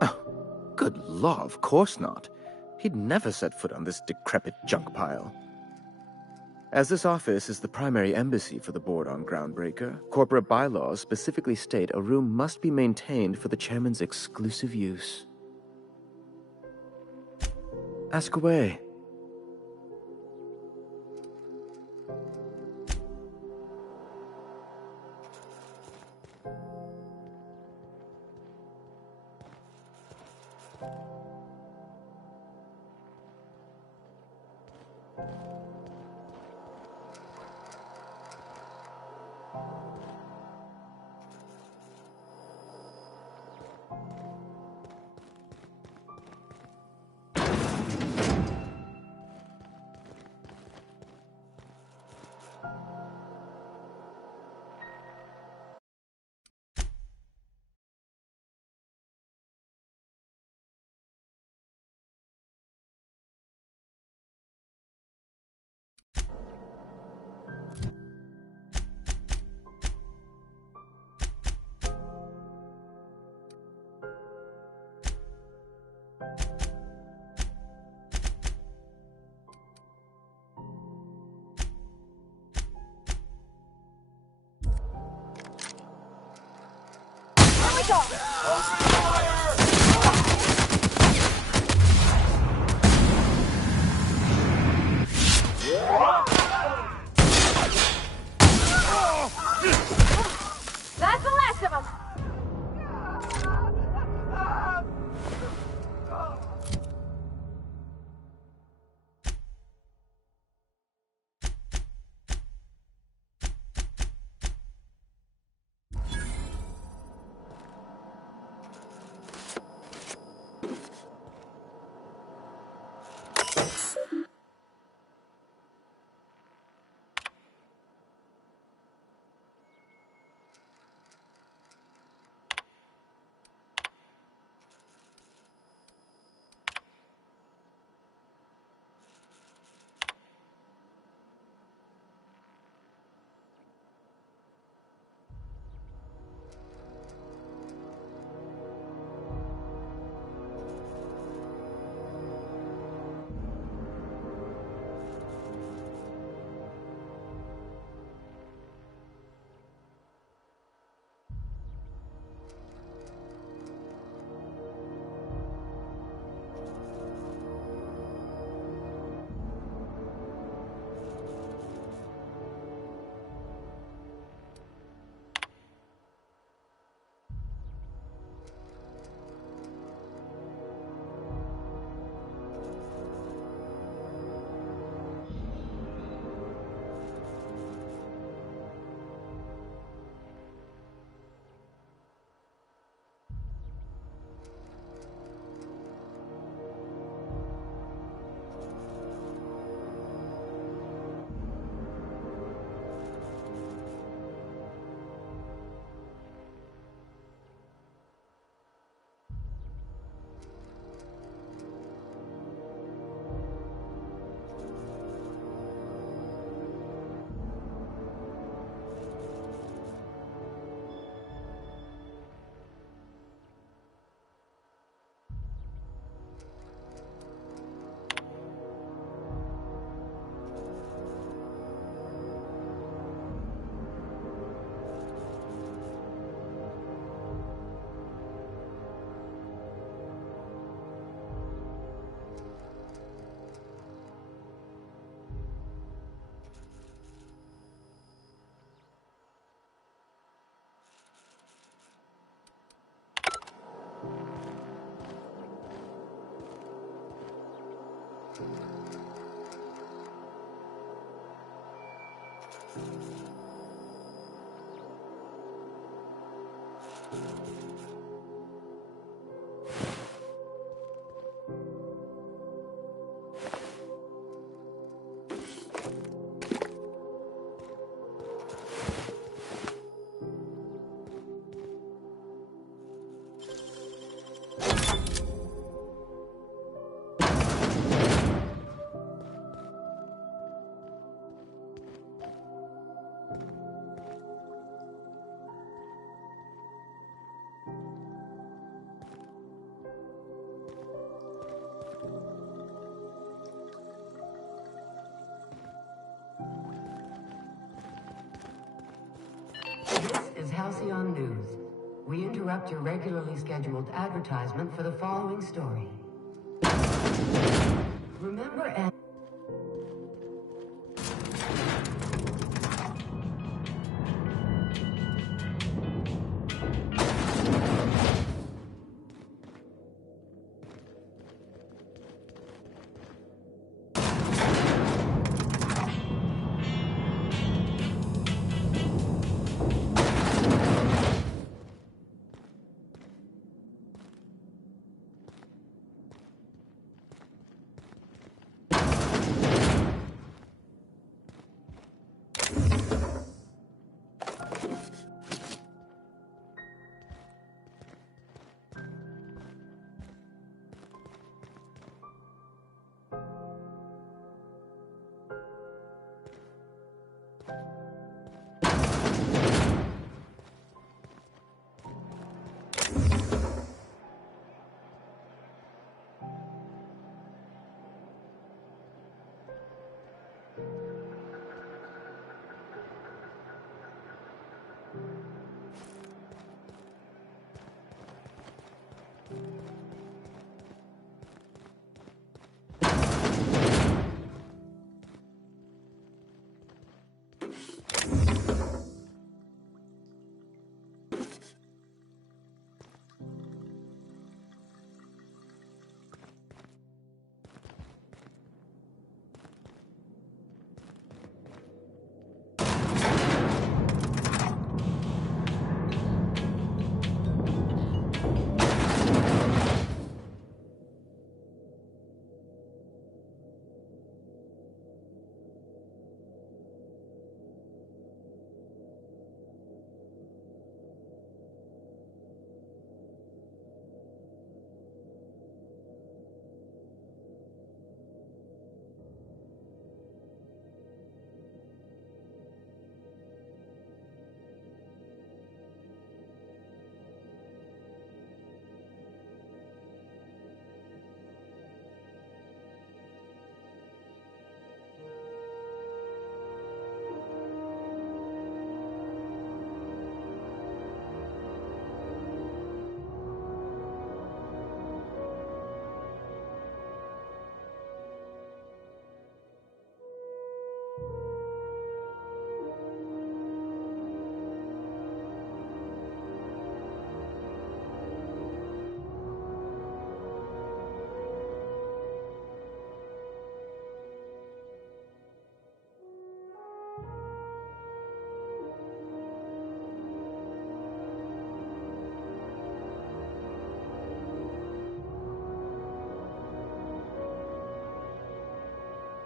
Oh, good law, of course not. He'd never set foot on this decrepit junk pile. As this office is the primary embassy for the board on Groundbreaker, corporate bylaws specifically state a room must be maintained for the chairman's exclusive use. Ask away. That's the last of them! Halcyon News. We interrupt your regularly scheduled advertisement for the following story. Remember and...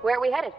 Where are we headed?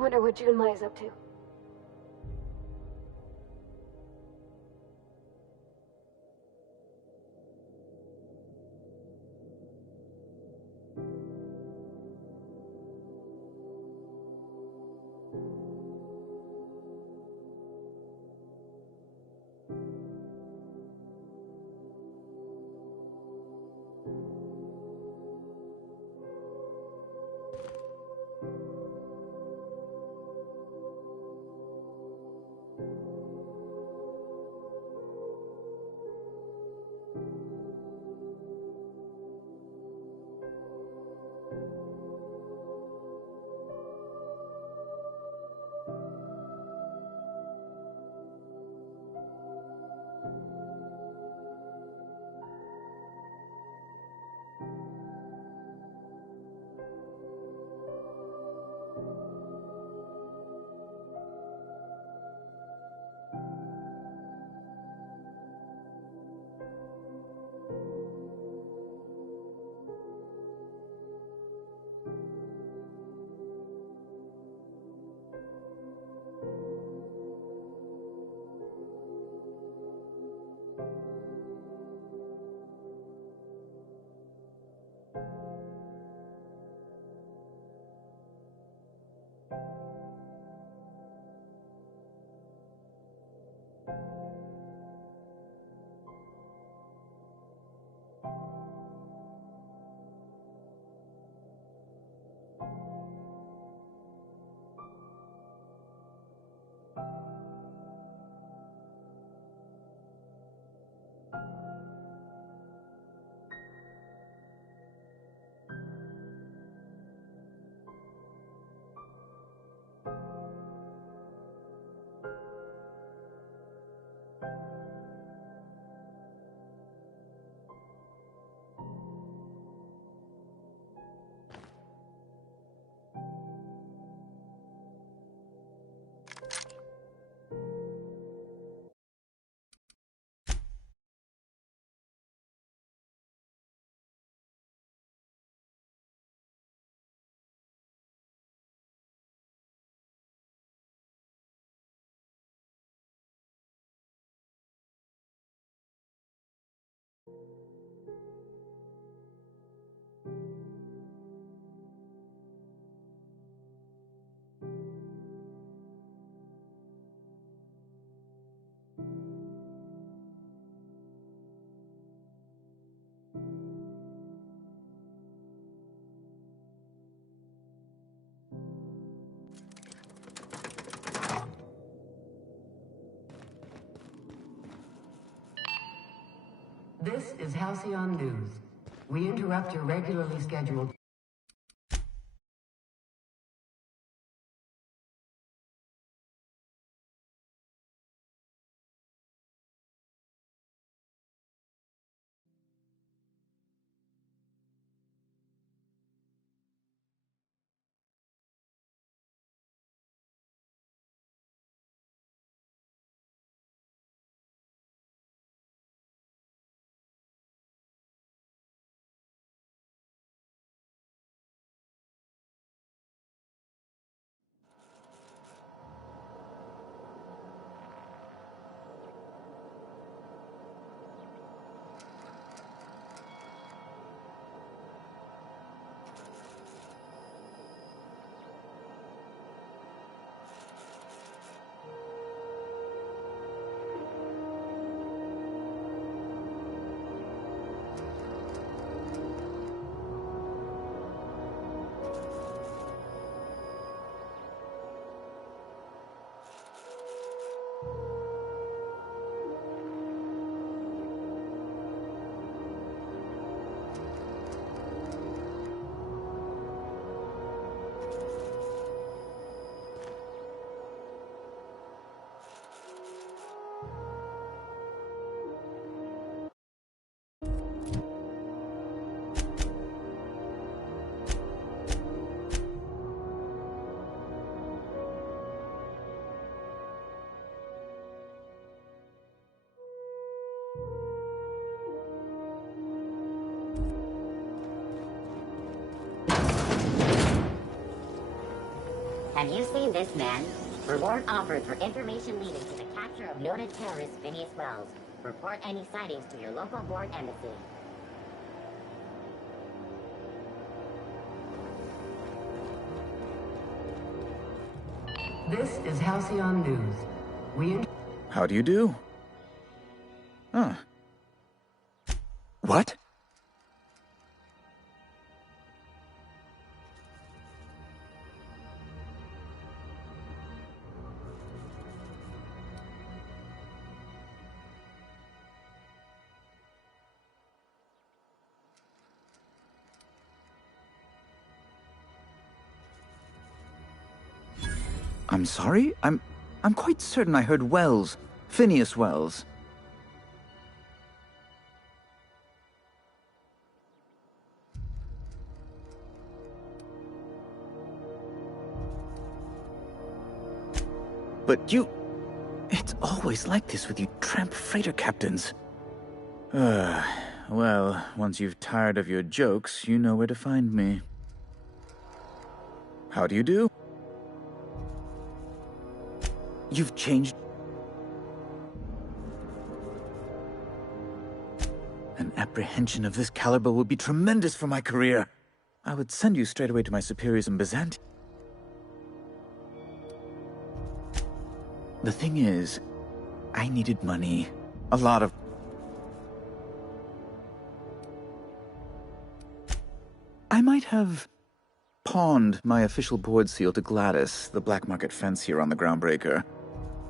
Wonder what Junlei is up to. This is Halcyon News. We interrupt your regularly scheduled Have you seen this man? Reward offered for information leading to the capture of noted terrorist Phineas Wells. Report any sightings to your local board embassy. This is Halcyon News. How do you do? Huh. What? I'm sorry? I'm quite certain I heard Wells. Phineas Wells. But you... It's always like this with you tramp freighter captains. Well, once you've tired of your jokes, you know where to find me. How do you do? You've changed. An apprehension of this caliber would be tremendous for my career. I would send you straight away to my superiors in Byzantium. The thing is, I needed money. A lot of... I might have pawned my official board seal to Gladys, the black market fancier on the Groundbreaker.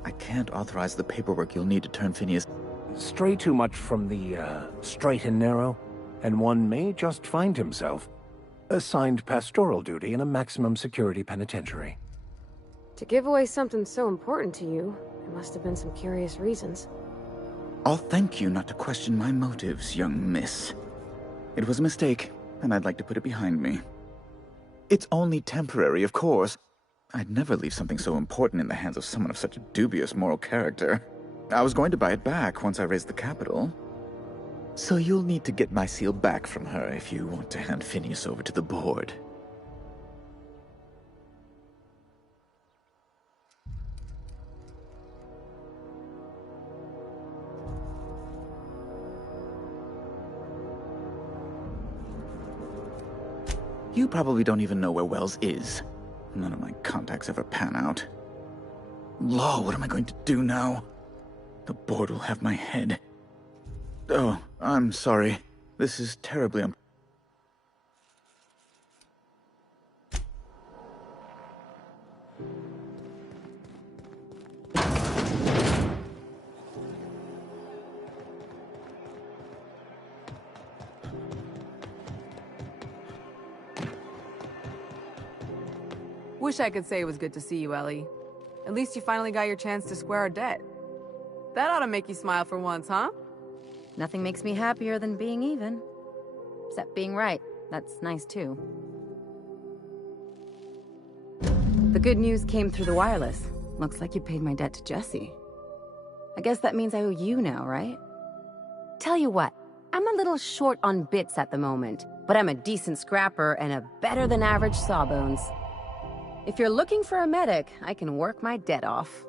I can't authorize the paperwork you'll need to turn Phineas... Stray too much from the, straight and narrow, and one may just find himself assigned pastoral duty in a maximum security penitentiary. To give away something so important to you, there must have been some curious reasons. I'll thank you not to question my motives, young miss. It was a mistake, and I'd like to put it behind me. It's only temporary, of course. I'd never leave something so important in the hands of someone of such a dubious moral character. I was going to buy it back once I raised the capital. So you'll need to get my seal back from her if you want to hand Phineas over to the board. You probably don't even know where Wells is. None of my contacts ever pan out. Law, what am I going to do now? The board will have my head. Oh, I'm sorry. This is terribly Wish I could say it was good to see you, Ellie. At least you finally got your chance to square our debt. That ought to make you smile for once, huh? Nothing makes me happier than being even. Except being right. That's nice, too. The good news came through the wireless. Looks like you paid my debt to Jesse. I guess that means I owe you now, right? Tell you what, I'm a little short on bits at the moment, but I'm a decent scrapper and a better-than-average sawbones. If you're looking for a medic, I can work my debt off.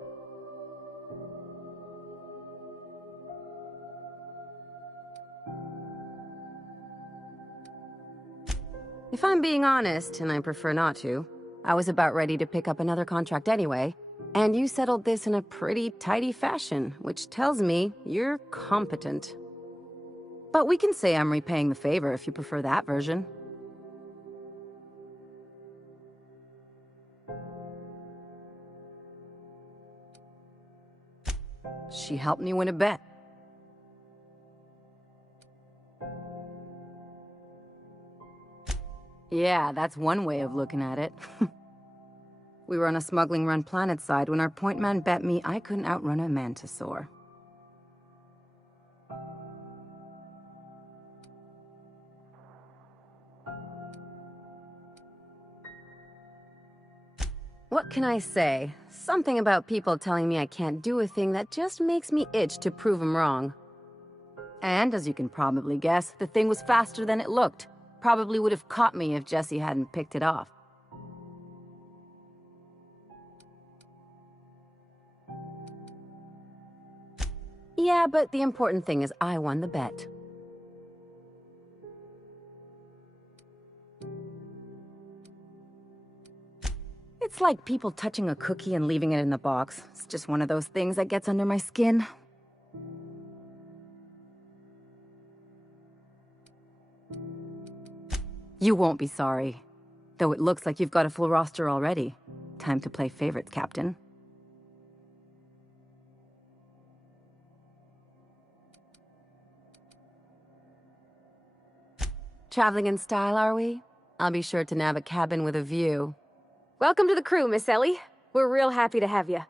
If I'm being honest, and I prefer not to, I was about ready to pick up another contract anyway, and you settled this in a pretty tidy fashion, which tells me you're competent. But we can say I'm repaying the favor if you prefer that version. She helped me win a bet. Yeah, that's one way of looking at it. We were on a smuggling run planetside when our point man bet me I couldn't outrun a Mantisaur. What can I say? Something about people telling me I can't do a thing that just makes me itch to prove them wrong. And as you can probably guess, the thing was faster than it looked. Probably would have caught me if Jesse hadn't picked it off. Yeah, but the important thing is I won the bet. It's like people touching a cookie and leaving it in the box. It's just one of those things that gets under my skin. You won't be sorry. Though it looks like you've got a full roster already. Time to play favorites, Captain. Traveling in style, are we? I'll be sure to nab a cabin with a view. Welcome to the crew, Miss Ellie. We're real happy to have you.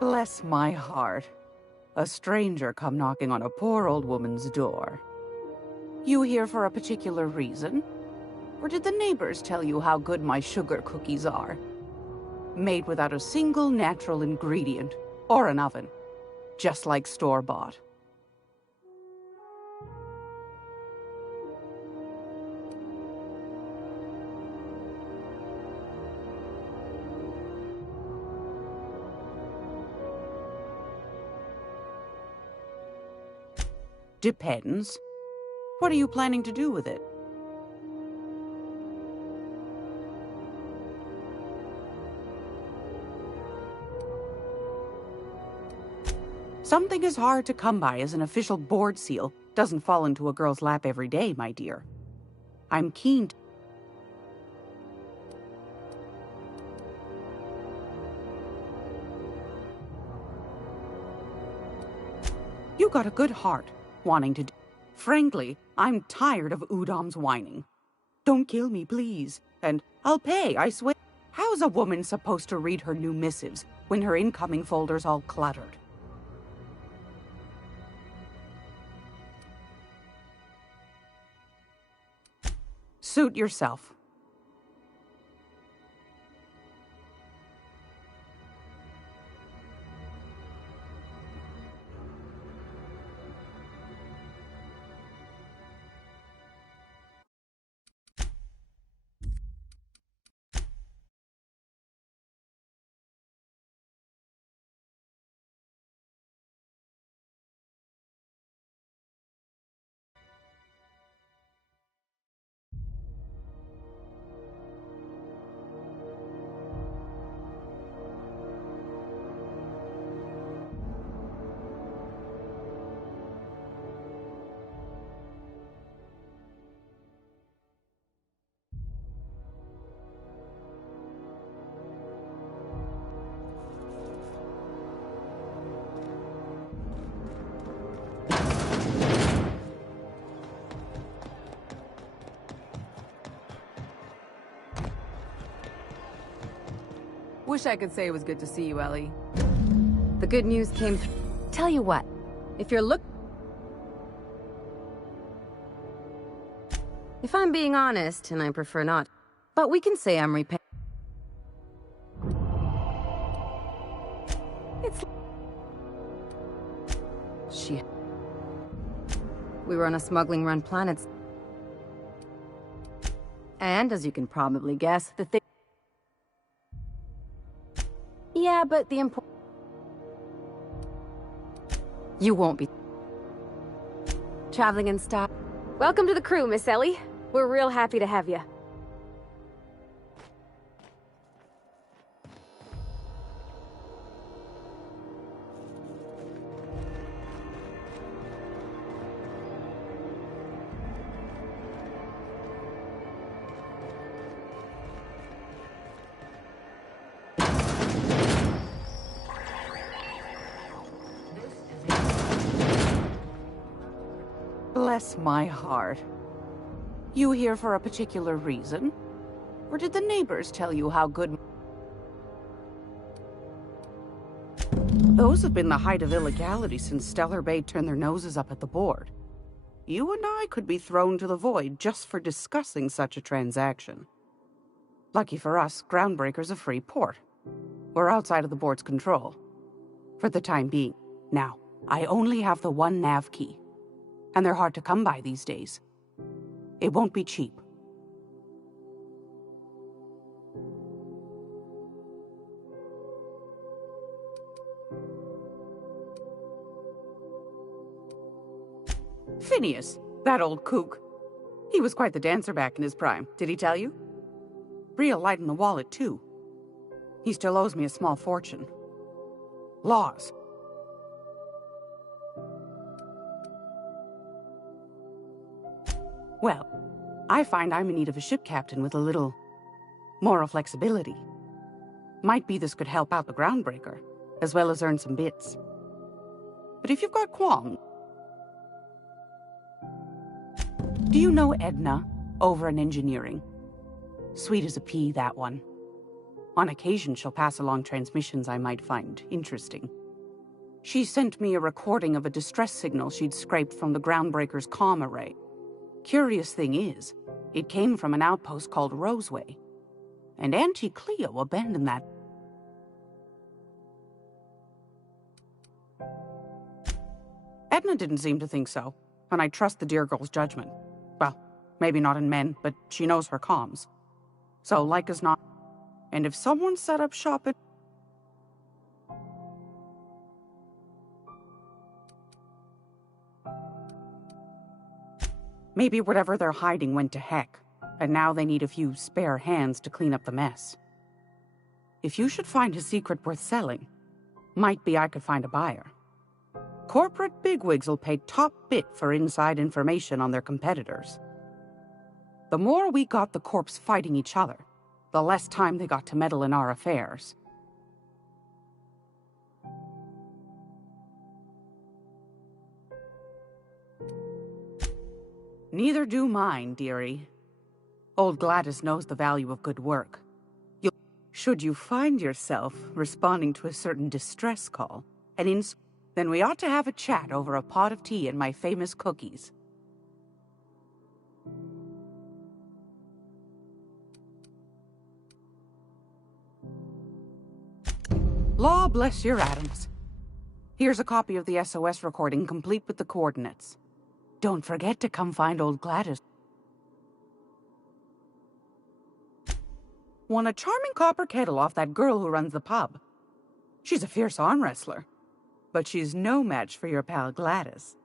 Bless my heart. A stranger come knocking on a poor old woman's door. You here for a particular reason? Or did the neighbors tell you how good my sugar cookies are? Made without a single natural ingredient, or an oven. Just like store-bought. Depends. What are you planning to do with it? Something as hard to come by as an official board seal doesn't fall into a girl's lap every day, my dear. I'm keen to... You got a good heart, wanting to do... Frankly, I'm tired of Udom's whining. Don't kill me, please. And I'll pay, I swear. How's a woman supposed to read her new missives when her incoming folder's all cluttered? Suit yourself. Wish I could say it was good to see you, Ellie. The good news came through. Tell you what, if you're If I'm being honest, and I prefer not, but we can say I'm repaying. It's... Shit. We were on a smuggling run planets. And, as you can probably guess, the thing... Yeah, but the important... You won't be... Traveling in style. Welcome to the crew, Miss Ellie. We're real happy to have you. Bless my heart. You here for a particular reason? Or did the neighbors tell you how good... Those have been the height of illegality since Stellar Bay turned their noses up at the board. You and I could be thrown to the void just for discussing such a transaction. Lucky for us, Groundbreaker's a free port. We're outside of the board's control. For the time being. Now, I only have the one nav key. And they're hard to come by these days. It won't be cheap. Phineas, that old kook. He was quite the dancer back in his prime, did he tell you? Real light in the wallet, too. He still owes me a small fortune. Laws. Well, I find I'm in need of a ship captain with a little moral flexibility. Might be this could help out the Groundbreaker, as well as earn some bits. But if you've got qualms... Do you know Edna, over in engineering? Sweet as a pea, that one. On occasion, she'll pass along transmissions I might find interesting. She sent me a recording of a distress signal she'd scraped from the Groundbreaker's comm array. Curious thing is, it came from an outpost called Roseway. And Auntie Cleo abandoned that. Edna didn't seem to think so, and I trust the dear girl's judgment. Well, maybe not in men, but she knows her comms. So, like as not... And if someone set up shop at... Maybe whatever they're hiding went to heck, and now they need a few spare hands to clean up the mess. If you should find a secret worth selling, might be I could find a buyer. Corporate bigwigs will pay top bit for inside information on their competitors. The more we got the corps fighting each other, the less time they got to meddle in our affairs. Neither do mine, dearie. Old Gladys knows the value of good work. Should you find yourself responding to a certain distress call, then we ought to have a chat over a pot of tea and my famous cookies. Law bless your atoms. Here's a copy of the SOS recording, complete with the coordinates. Don't forget to come find old Gladys. Won a charming copper kettle off that girl who runs the pub. She's a fierce arm wrestler, but she's no match for your pal Gladys.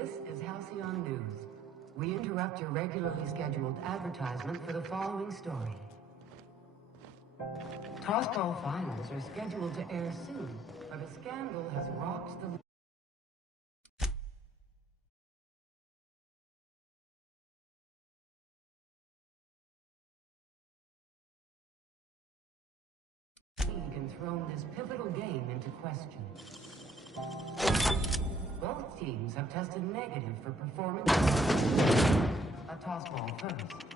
This is Halcyon News. We interrupt your regularly scheduled advertisement for the following story. Tossball finals are scheduled to air soon, but a scandal has rocked the league and thrown this pivotal game into question. Both teams have tested negative for performance. A tossball first.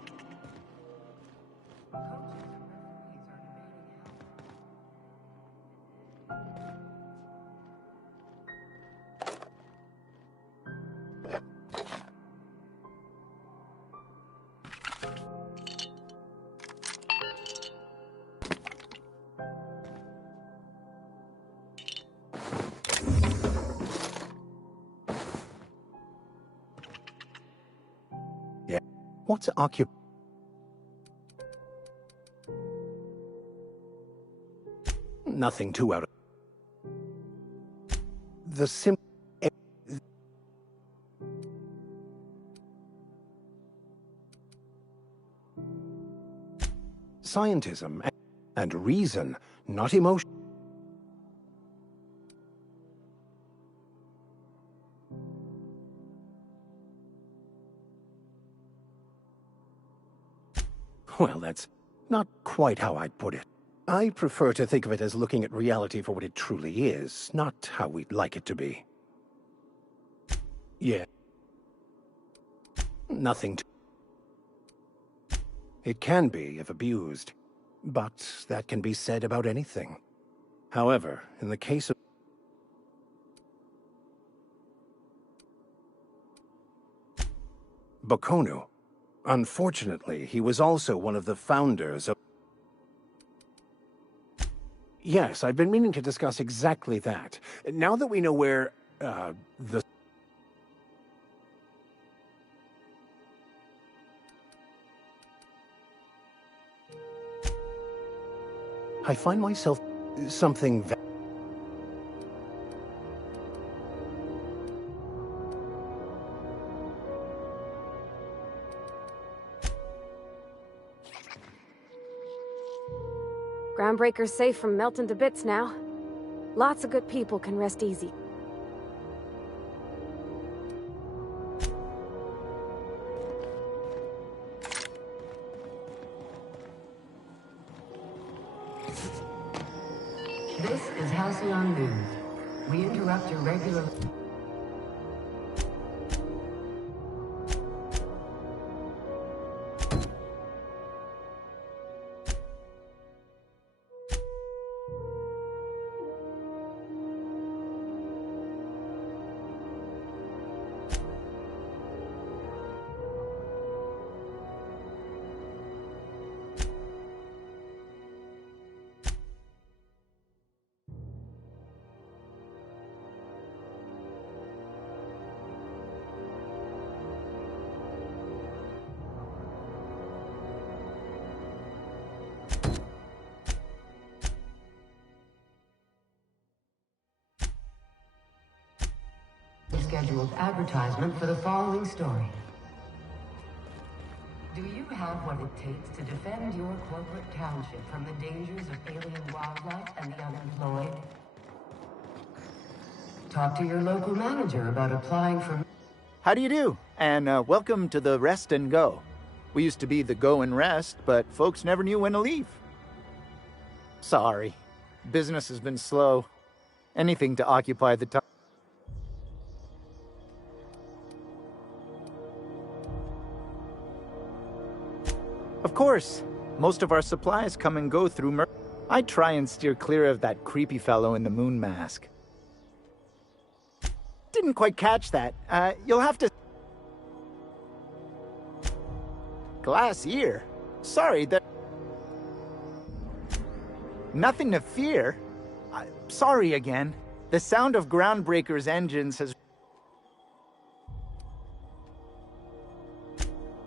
What's occup... Nothing too out of... The Scientism and reason, not emotion. Well, that's not quite how I'd put it. I prefer to think of it as looking at reality for what it truly is, not how we'd like it to be. Yeah. Nothing to... It can be, if abused, but that can be said about anything. However, in the case of... Bokonu, unfortunately, he was also one of the founders of... Yes, I've been meaning to discuss exactly that. Now that we know where, the... I find myself something... Groundbreaker's safe from melting to bits now. Lots of good people can rest easy. This is Halcyon News. We interrupt your regular... scheduled advertisement for the following story. Do you have what it takes to defend your corporate township from the dangers of alien wildlife and the unemployed? Talk to your local manager about applying for... How do you do? And welcome to the Rest and Go. We used to be the Go and Rest, but folks never knew when to leave. Sorry. Business has been slow. Anything to occupy the time. Of course. Most of our supplies come and go through I try and steer clear of that creepy fellow in the moon mask. Didn't quite catch that. You'll have to... Glass ear? Sorry, that... Nothing to fear. Sorry again. The sound of Groundbreaker's engines has...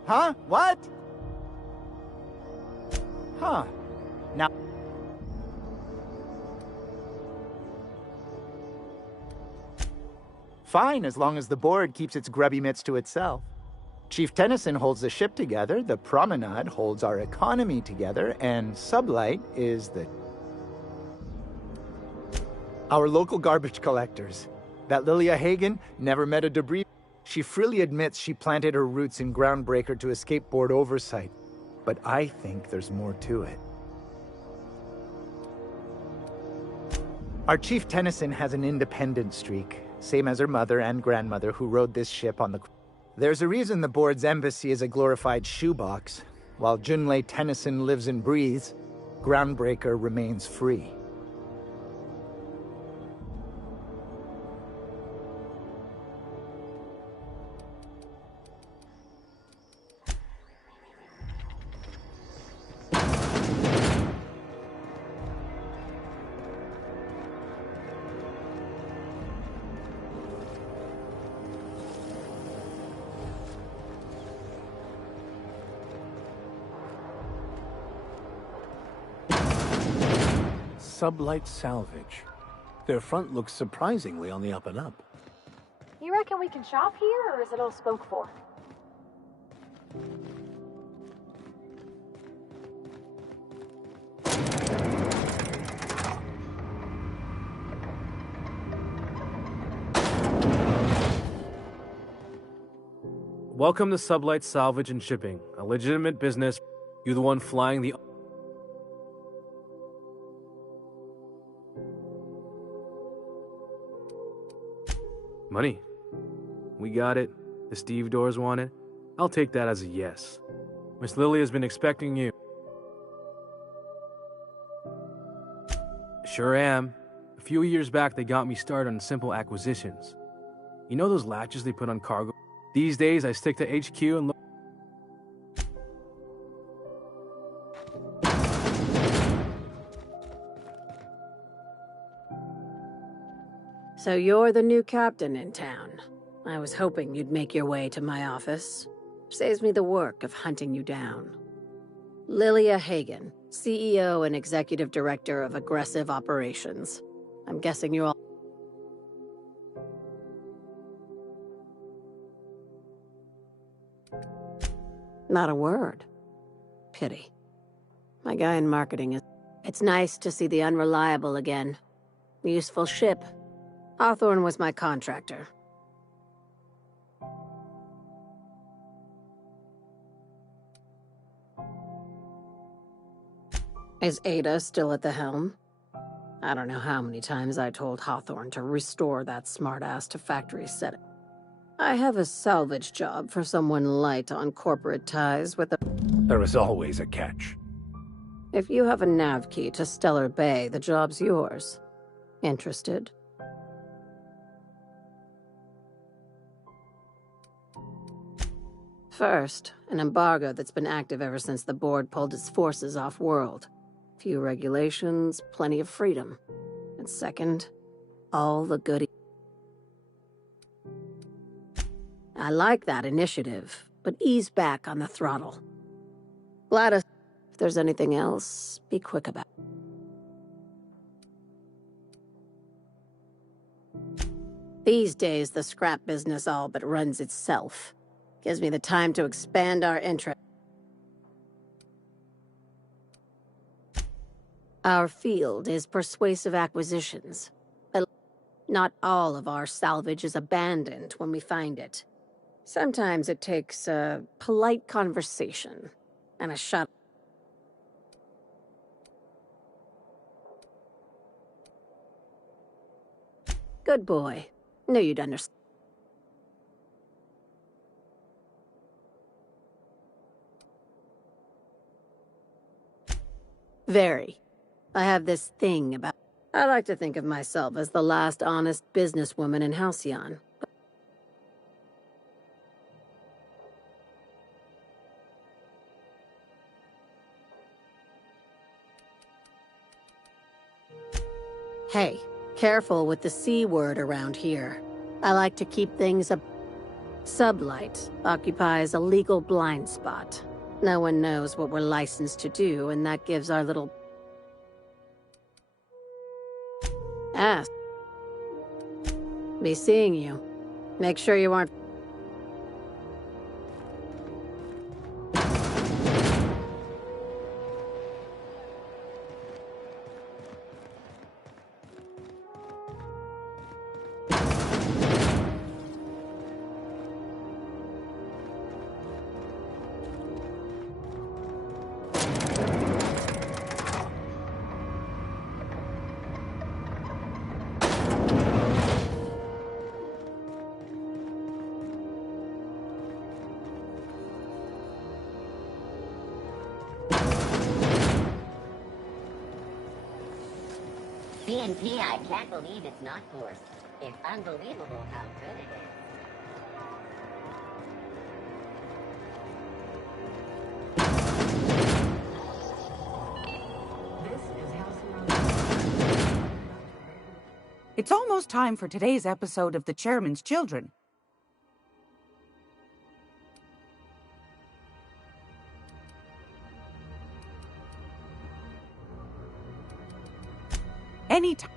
Huh? What? Huh. Now... Fine, as long as the board keeps its grubby mitts to itself. Chief Tennyson holds the ship together, the Promenade holds our economy together, and Sublight is the... Our local garbage collectors. That Lilia Hagen never met a debris. She freely admits she planted her roots in Groundbreaker to escape board oversight. But I think there's more to it. Our Chief Tennyson has an independent streak, same as her mother and grandmother who rode this ship on the... There's a reason the board's embassy is a glorified shoebox. While Junlei Tennyson lives and breathes, Groundbreaker remains free. Sublight Salvage. Their front looks surprisingly on the up and up. You reckon we can shop here, or is it all spoke for? Welcome to Sublight Salvage and Shipping, a legitimate business. You're the one flying the... Money. We got it. The stevedores want it. I'll take that as a yes. Miss Lily has been expecting you. Sure am. A few years back, they got me started on simple acquisitions. You know those latches they put on cargo? These days, I stick to HQ and look. So you're the new captain in town. I was hoping you'd make your way to my office. Saves me the work of hunting you down. Lilia Hagen, CEO and Executive Director of Aggressive Operations. I'm guessing you're all... Not a word. Pity. My guy in marketing is... It's nice to see the Unreliable again. Useful ship. Hawthorne was my contractor. Is Ada still at the helm? I don't know how many times I told Hawthorne to restore that smartass to factory setting. I have a salvage job for someone light on corporate ties with a... There is always a catch. If you have a nav key to Stellar Bay, the job's yours. Interested? First, an embargo that's been active ever since the board pulled its forces off-world. Few regulations, plenty of freedom. And second, all the goodies. I like that initiative, but ease back on the throttle. Gladys, if there's anything else, be quick about it. These days, the scrap business all but runs itself. Gives me the time to expand our interest. Our field is persuasive acquisitions. But not all of our salvage is abandoned when we find it. Sometimes it takes a polite conversation and a shot. Good boy. Knew you'd understand. Very. I have this thing about... I like to think of myself as the last honest businesswoman in Halcyon. Hey, careful with the C word around here. I like to keep things up. Sublight occupies a legal blind spot. No one knows what we're licensed to do, and that gives our little... Ask. Be seeing you. Make sure you aren't... BNP, I can't believe it's not forced. It's unbelievable how good it is. It's almost time for today's episode of The Chairman's Children. Anytime.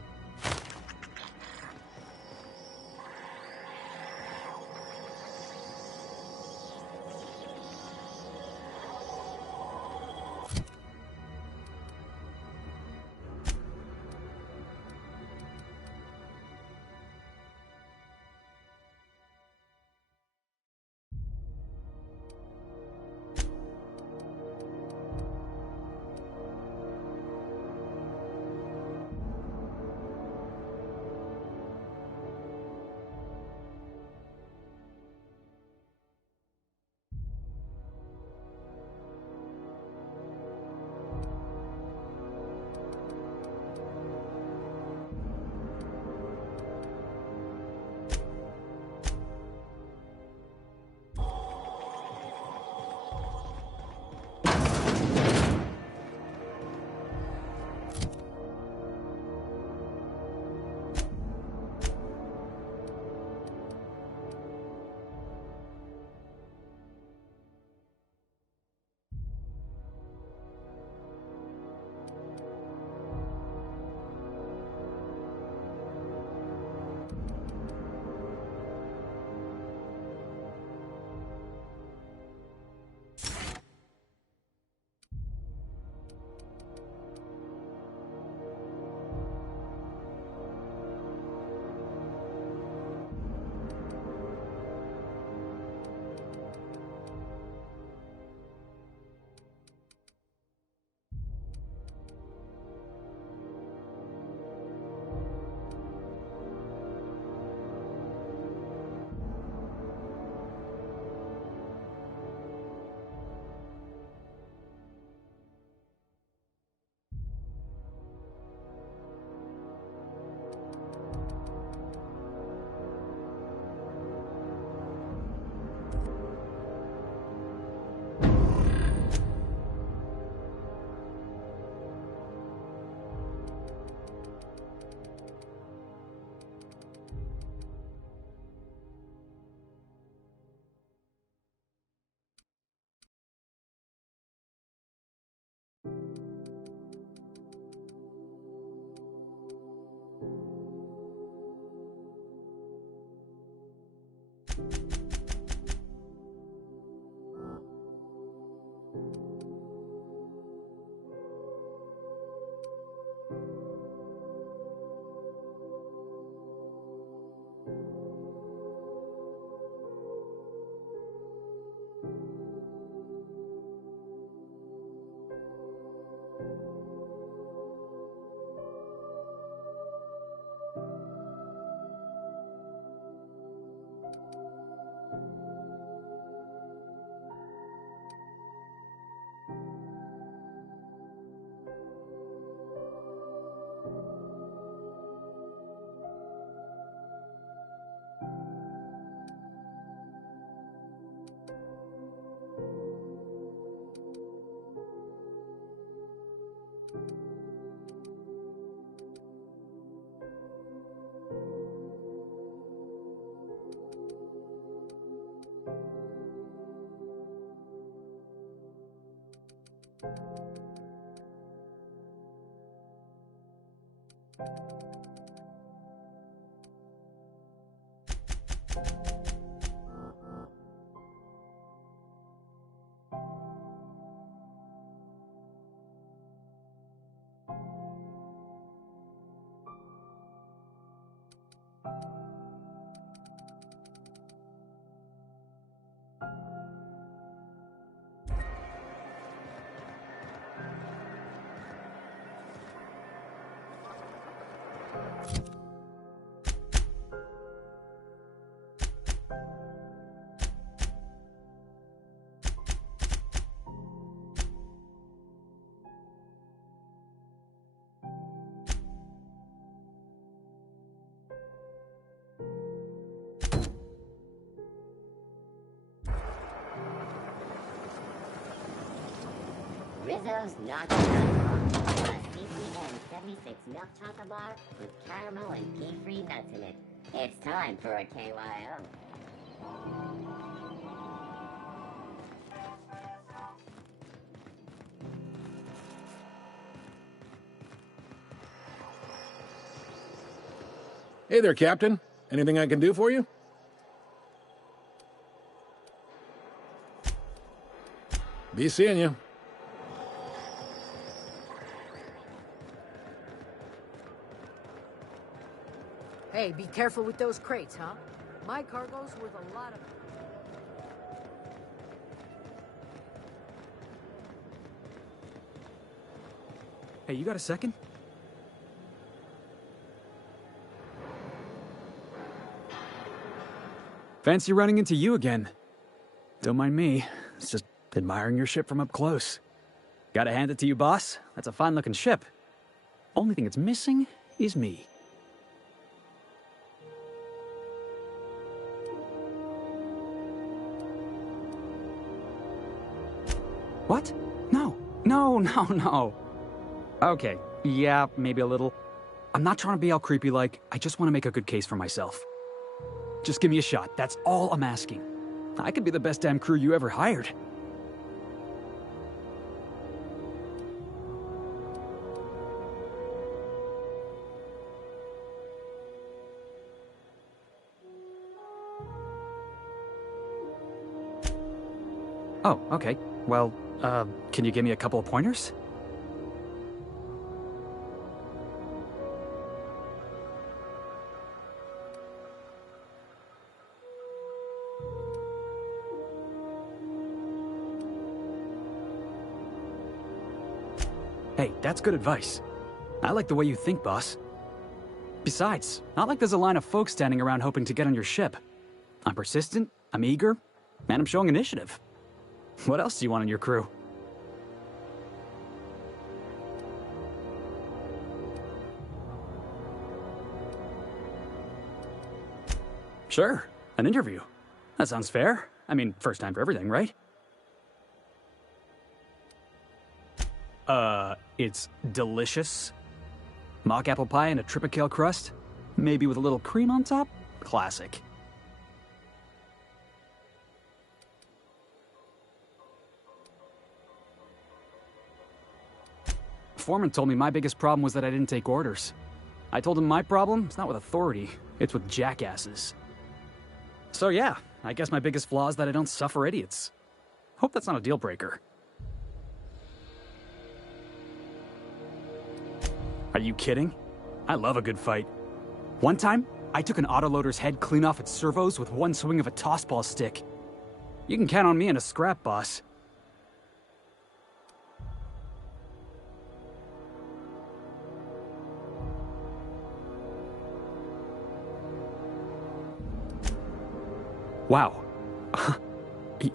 Rizzo's Nacho a CCN 76 milk chocolate bar with caramel and pea-free nuts in it. It's time for a KYO. Hey there, Captain. Anything I can do for you? Be seeing you. Hey, be careful with those crates, huh? My cargo's worth a lot of... Hey, you got a second? Fancy running into you again. Don't mind me. It's just admiring your ship from up close. Gotta hand it to you, boss. That's a fine-looking ship. Only thing it's missing is me. What? No. No. Okay, yeah, maybe a little. I'm not trying to be all creepy-like. I just want to make a good case for myself. Just give me a shot. That's all I'm asking. I could be the best damn crew you ever hired. Oh, okay. Well, can you give me a couple of pointers? Hey, that's good advice. I like the way you think, boss. Besides, not like there's a line of folks standing around hoping to get on your ship. I'm persistent, I'm eager, and I'm showing initiative. What else do you want in your crew? Sure, an interview. That sounds fair. I mean, first time for everything, right? It's delicious. Mock apple pie and a tripicale crust? Maybe with a little cream on top? Classic. Foreman told me my biggest problem was that I didn't take orders. I told him my problem is not with authority, it's with jackasses. So yeah, I guess my biggest flaw is that I don't suffer idiots. Hope that's not a deal breaker. Are you kidding? I love a good fight. One time, I took an autoloader's head clean off its servos with one swing of a tossball stick. You can count on me in a scrap, boss. Wow.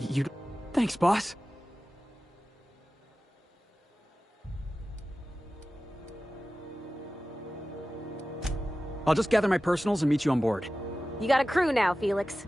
You... Thanks, boss. I'll just gather my personals and meet you on board. You got a crew now, Felix.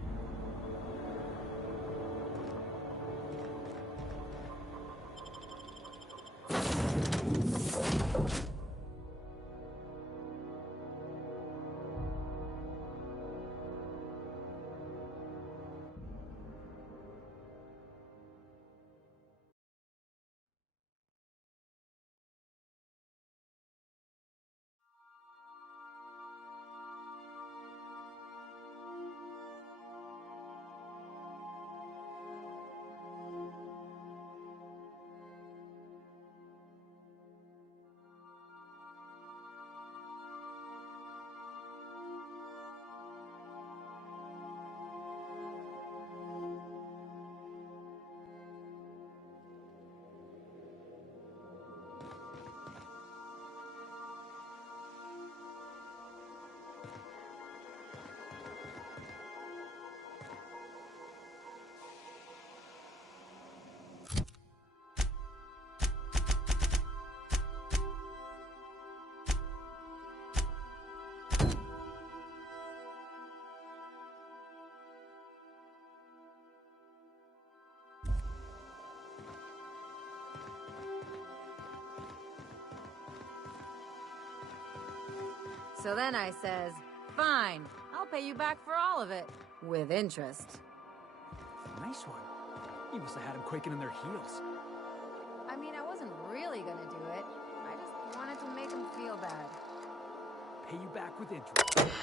So then I says, fine, I'll pay you back for all of it. With interest. Nice one. You must have had them quaking in their heels. I mean, I wasn't really gonna do it. I just wanted to make him feel bad. Pay you back with interest.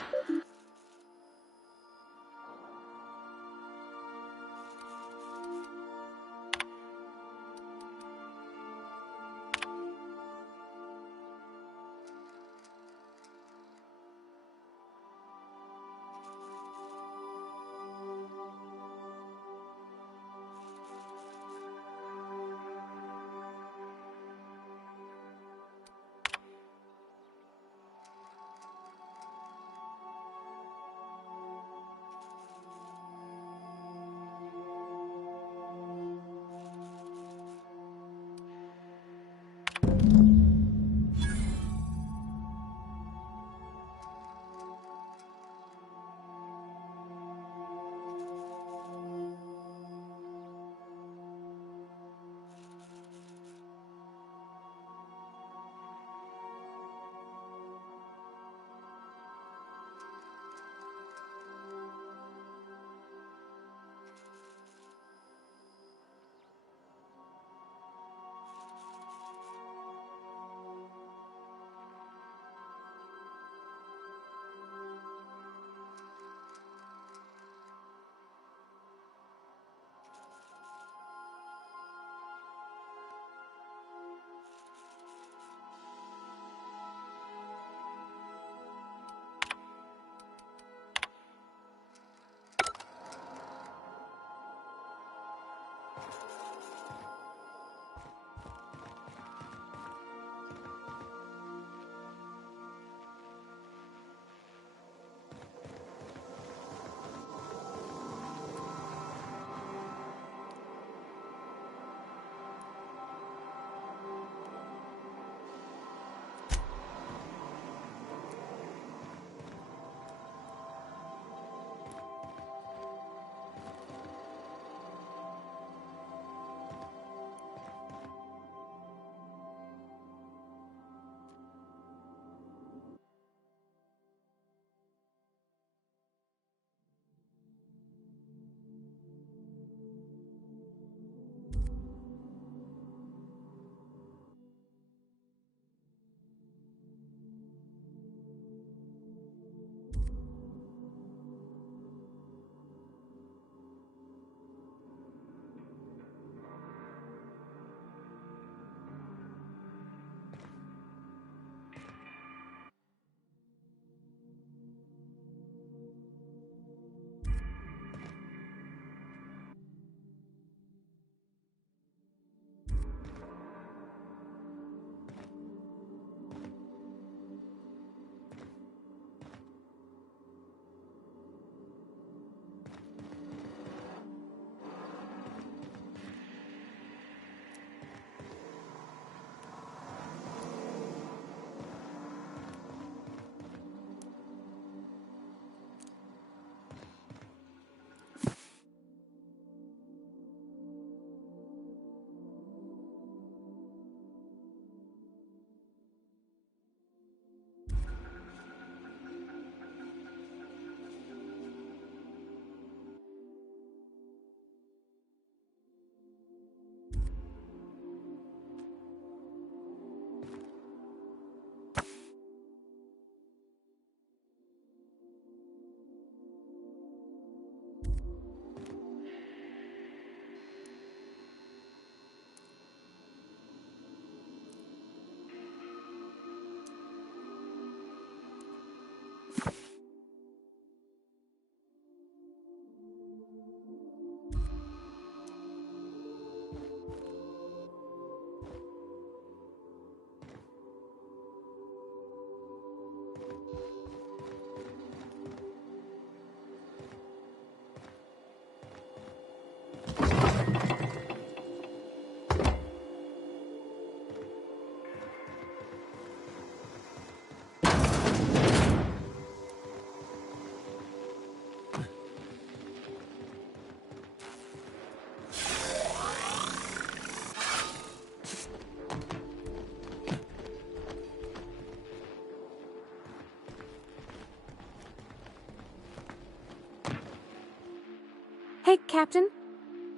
Hey, Captain.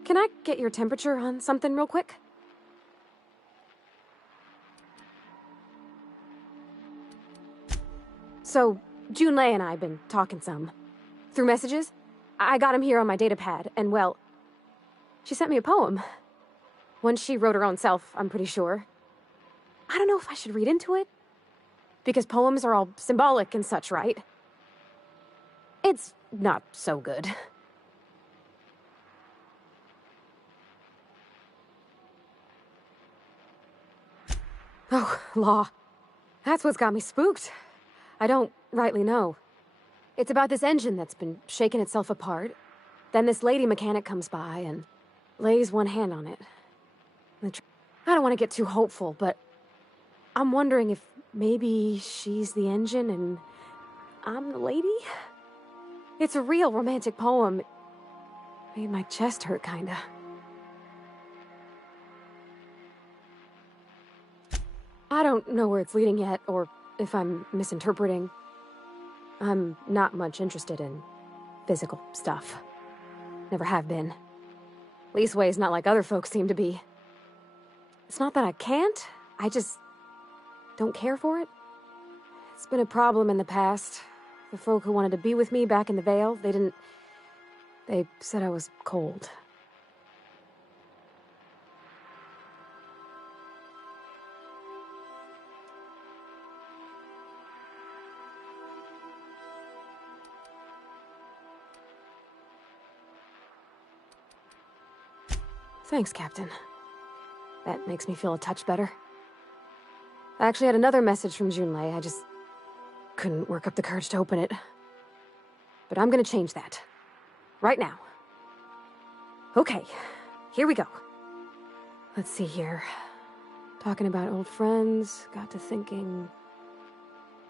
Can I get your temperature on something real quick? So, Junlei and I have been talking some. Through messages. I got him here on my datapad, and well, she sent me a poem. One she wrote her own self, I'm pretty sure. I don't know if I should read into it. Because poems are all symbolic and such, right? It's not so good. Oh, law. That's what's got me spooked. I don't rightly know. It's about this engine that's been shaking itself apart. Then this lady mechanic comes by and lays one hand on it. I don't want to get too hopeful, but I'm wondering if maybe she's the engine and I'm the lady? It's a real romantic poem. Made my chest hurt, kinda. I don't know where it's leading yet, or if I'm misinterpreting. I'm not much interested in physical stuff. Never have been. Leastways, not like other folks seem to be. It's not that I can't, I just don't care for it. It's been a problem in the past. The folk who wanted to be with me back in the Vale, they said I was cold. Thanks, Captain. That makes me feel a touch better. I actually had another message from Junlei. I just couldn't work up the courage to open it. But I'm gonna change that. Right now. Okay, here we go. Let's see here. Talking about old friends, got to thinking...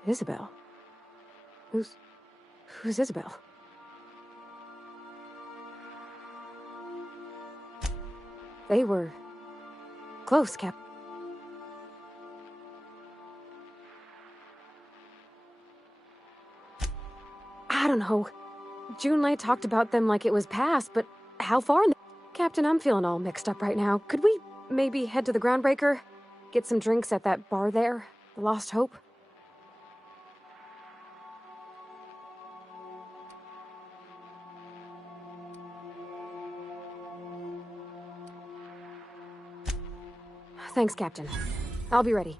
Isabel? Who's Isabel? They were... close, Cap. I don't know. Junlei talked about them like it was past, but how far in the... Captain, I'm feeling all mixed up right now. Could we maybe head to the Groundbreaker? Get some drinks at that bar there? The Lost Hope? Thanks, Captain. I'll be ready.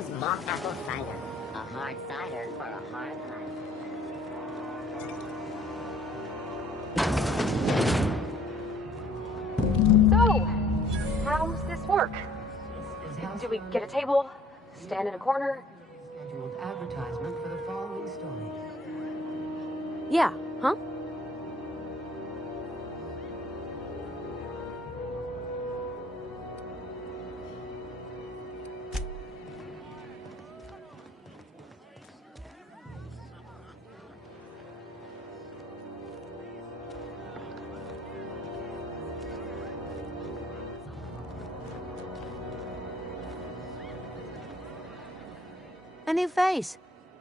Rose Mock Apple Cider. A hard cider for a hard life. So, how's this work? Do we get a table? Stand in a corner? Scheduled advertisement for the following story. Yeah, huh? A new face.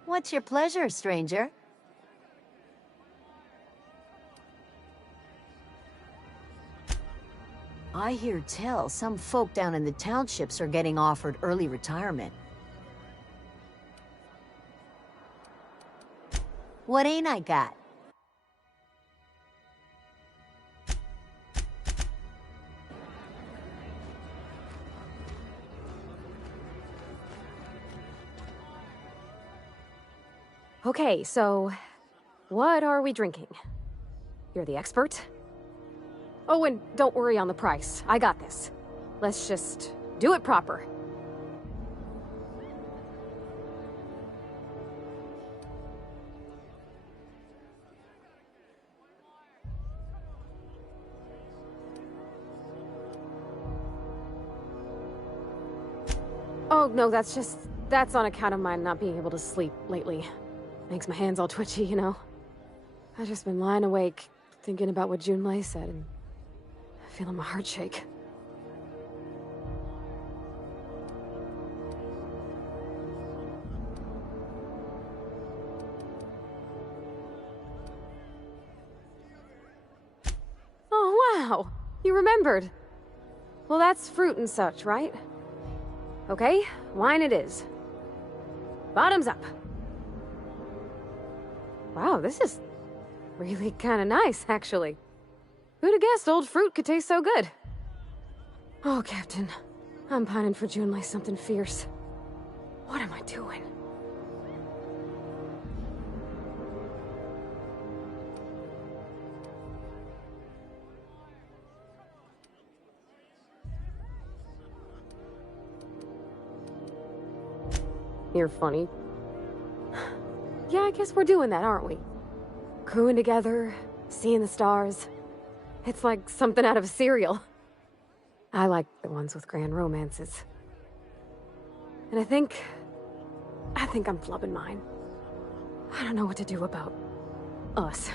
What's your pleasure, stranger? I hear tell some folk down in the townships are getting offered early retirement. What ain't I got? Okay, so what are we drinking? You're the expert? Oh, and don't worry on the price. I got this. Let's just do it proper. Oh, no, that's on account of my not being able to sleep lately. Makes my hands all twitchy, you know? I've just been lying awake, thinking about what Junlei said, and feeling my heart shake. Oh, wow! You remembered! Well, that's fruit and such, right? Okay, wine it is. Bottoms up! Wow, this is really kind of nice, actually. Who'd have guessed old fruit could taste so good? Oh, Captain. I'm pining for Junlei something fierce. What am I doing? You're funny. Yeah, I guess we're doing that, aren't we? Crewing together, seeing the stars. It's like something out of a serial. I like the ones with grand romances. And I think I'm flubbing mine. I don't know what to do about us.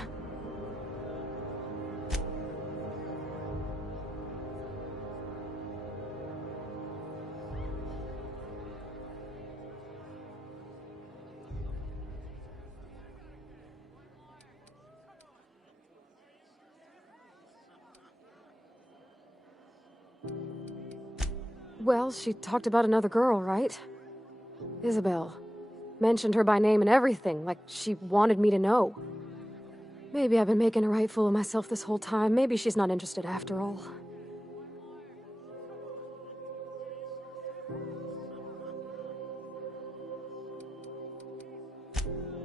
Well, she talked about another girl, right? Isabel. Mentioned her by name and everything, like she wanted me to know. Maybe I've been making a right fool of myself this whole time. Maybe she's not interested after all.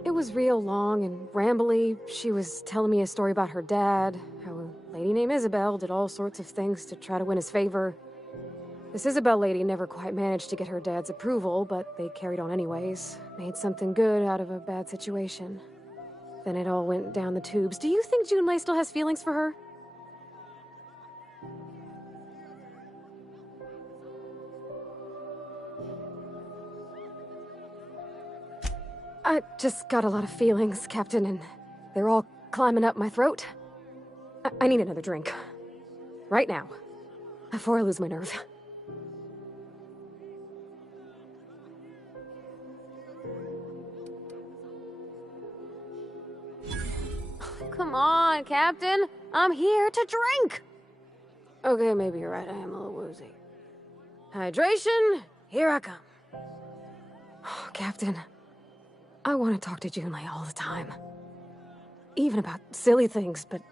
It was real long and rambly. She was telling me a story about her dad, how a lady named Isabel did all sorts of things to try to win his favor. This Isabel lady never quite managed to get her dad's approval, but they carried on anyways. Made something good out of a bad situation. Then it all went down the tubes. Do you think Junlei still has feelings for her? I just got a lot of feelings, Captain, and they're all climbing up my throat. I need another drink. Right now. Before I lose my nerve. Come on, Captain. I'm here to drink. Okay, maybe you're right. I am a little woozy. Hydration, here I come. Oh, Captain, I want to talk to Junlei all the time. Even about silly things, but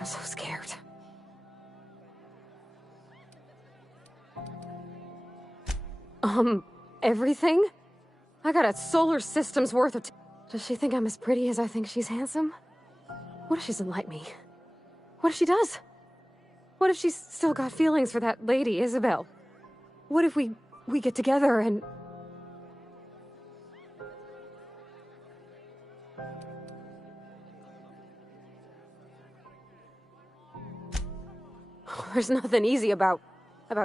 I'm so scared. everything? I got a solar system's worth of Does she think I'm as pretty as I think she's handsome? What if she doesn't like me? What if she does? What if she's still got feelings for that lady, Isabel? What if we get together and... There's nothing easy about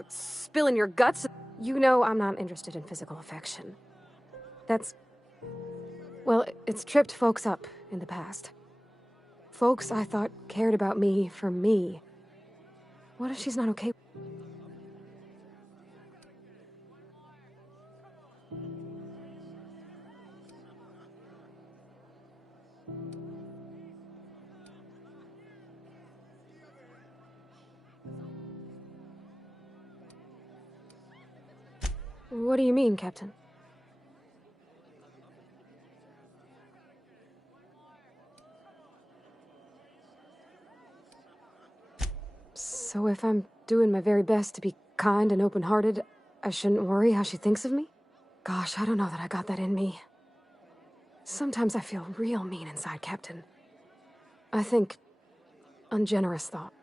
spilling your guts. You know I'm not interested in physical affection. That's... Well, it's tripped folks up in the past. Folks I thought cared about me for me. What if she's not okay? What do you mean, Captain? So if I'm doing my very best to be kind and open-hearted, I shouldn't worry how she thinks of me? Gosh, I don't know that I got that in me. Sometimes I feel real mean inside, Captain. I think ungenerous thought.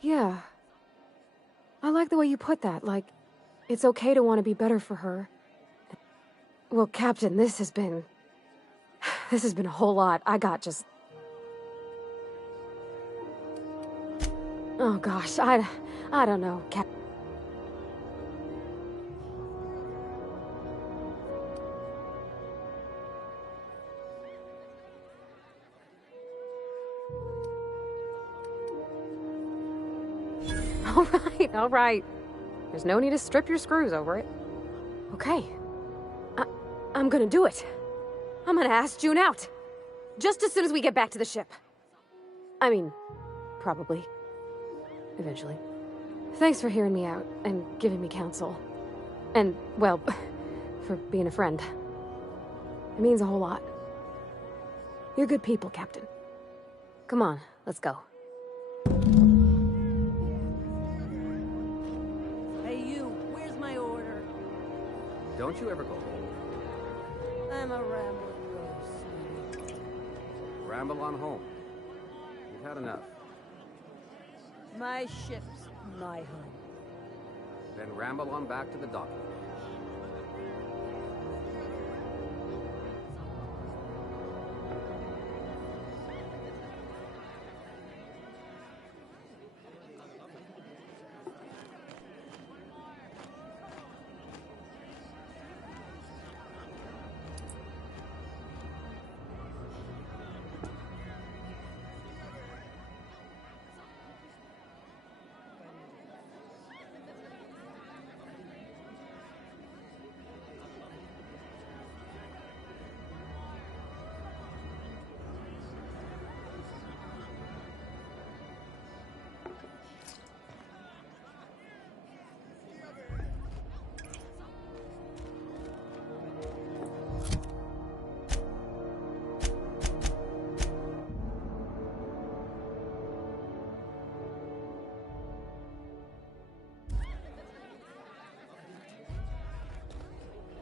Yeah. I like the way you put that, like, it's okay to want to be better for her. Well, Captain, this has been a whole lot. I got just... Oh gosh, I don't know, Cap... All right. There's no need to strip your screws over it. Okay. I'm gonna do it. I'm gonna ask June out. Just as soon as we get back to the ship. I mean, probably. Eventually. Thanks for hearing me out and giving me counsel. And, well, for being a friend. It means a whole lot. You're good people, Captain. Come on, let's go. Don't you ever go home? I'm a rambling ghost. Ramble on home. You've had enough. My ship's my home. Then ramble on back to the dock.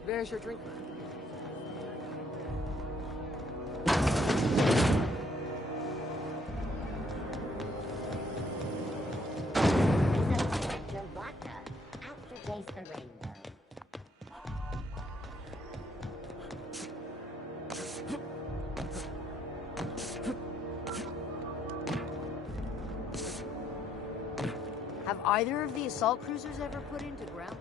There's your drink, man. Your vodka. Aftertaste the rainbow. Have either of the assault cruisers ever put into ground?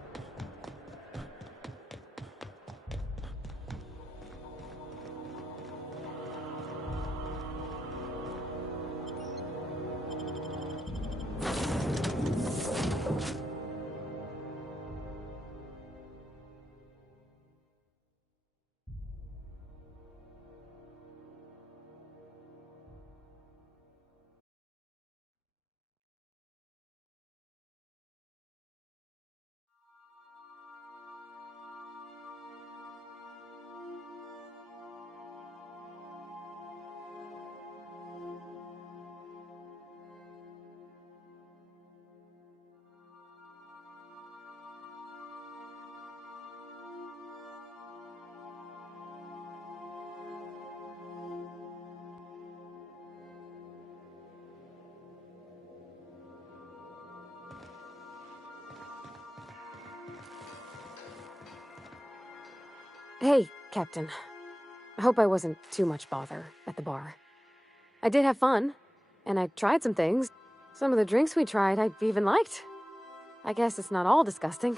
Hey, Captain. I hope I wasn't too much bother at the bar. I did have fun, and I tried some things. Some of the drinks we tried I even liked. I guess it's not all disgusting.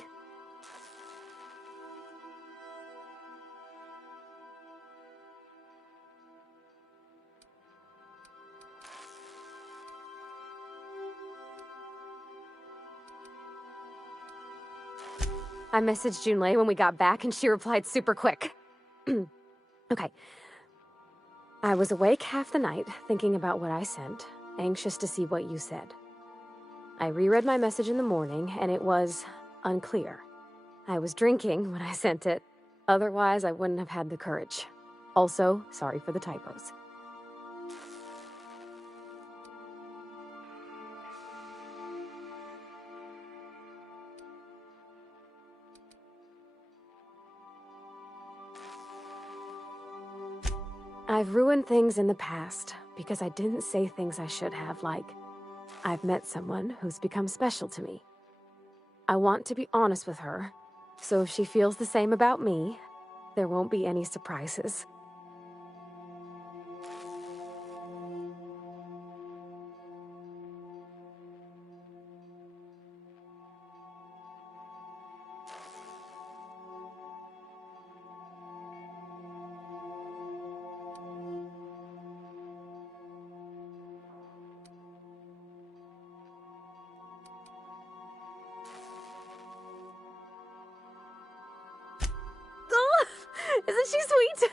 I messaged Junlei when we got back, and she replied super quick. Okay. I was awake half the night, thinking about what I sent, anxious to see what you said. I reread my message in the morning, and it was unclear. I was drinking when I sent it. Otherwise, I wouldn't have had the courage. Also, sorry for the typos. I've ruined things in the past because I didn't say things I should have, like, I've met someone who's become special to me. I want to be honest with her, so if she feels the same about me, there won't be any surprises. Isn't she sweet?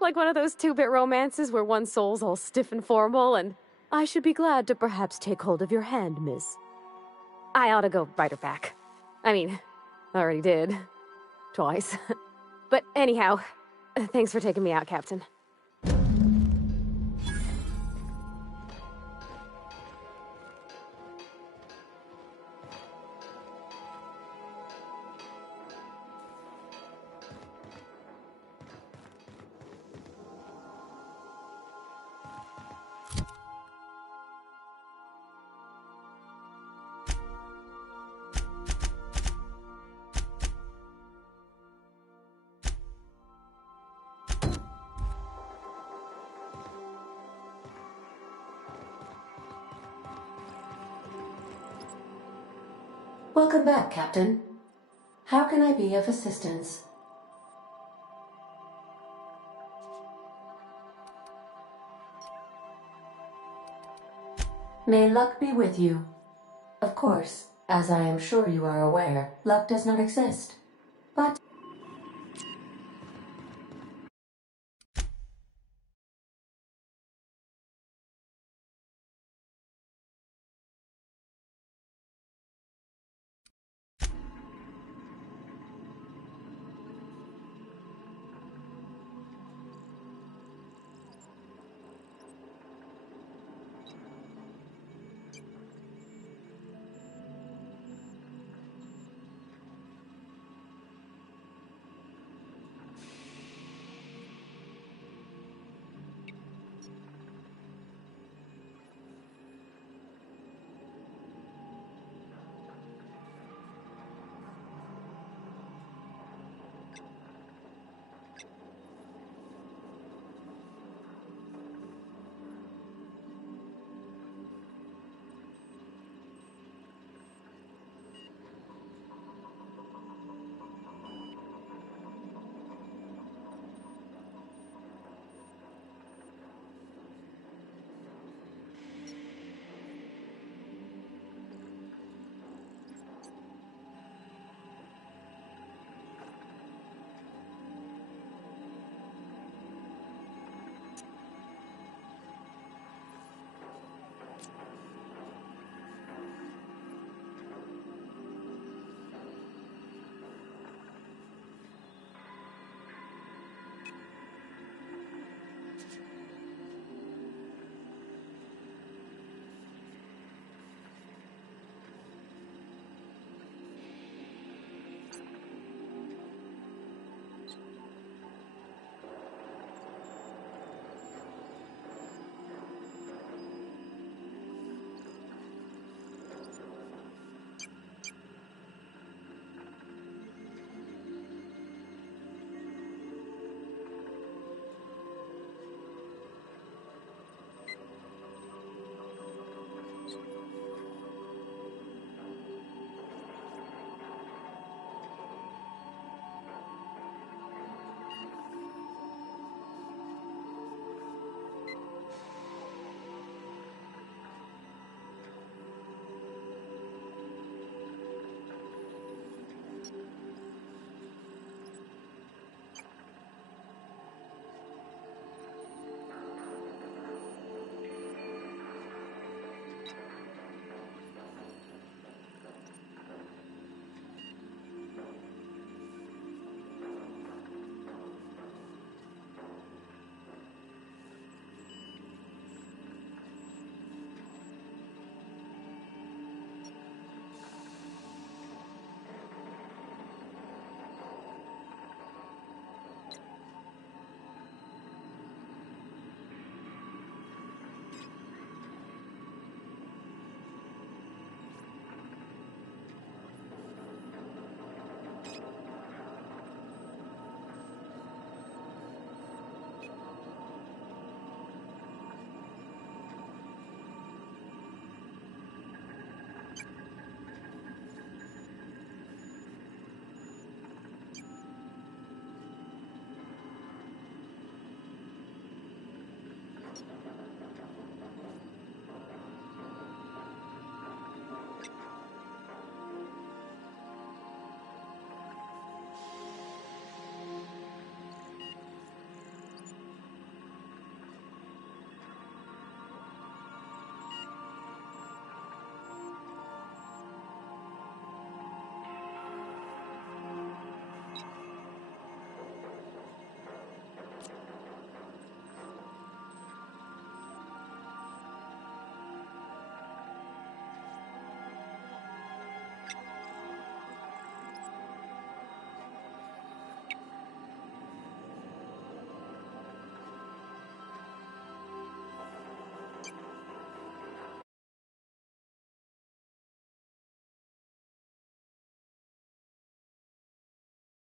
Like one of those 2-bit romances where one soul's all stiff and formal and, I should be glad to perhaps take hold of your hand, miss. I ought to go write her back. I mean, I already did. Twice. But anyhow, thanks for taking me out, Captain. Welcome back, Captain. How can I be of assistance? May luck be with you. Of course, as I am sure you are aware, luck does not exist.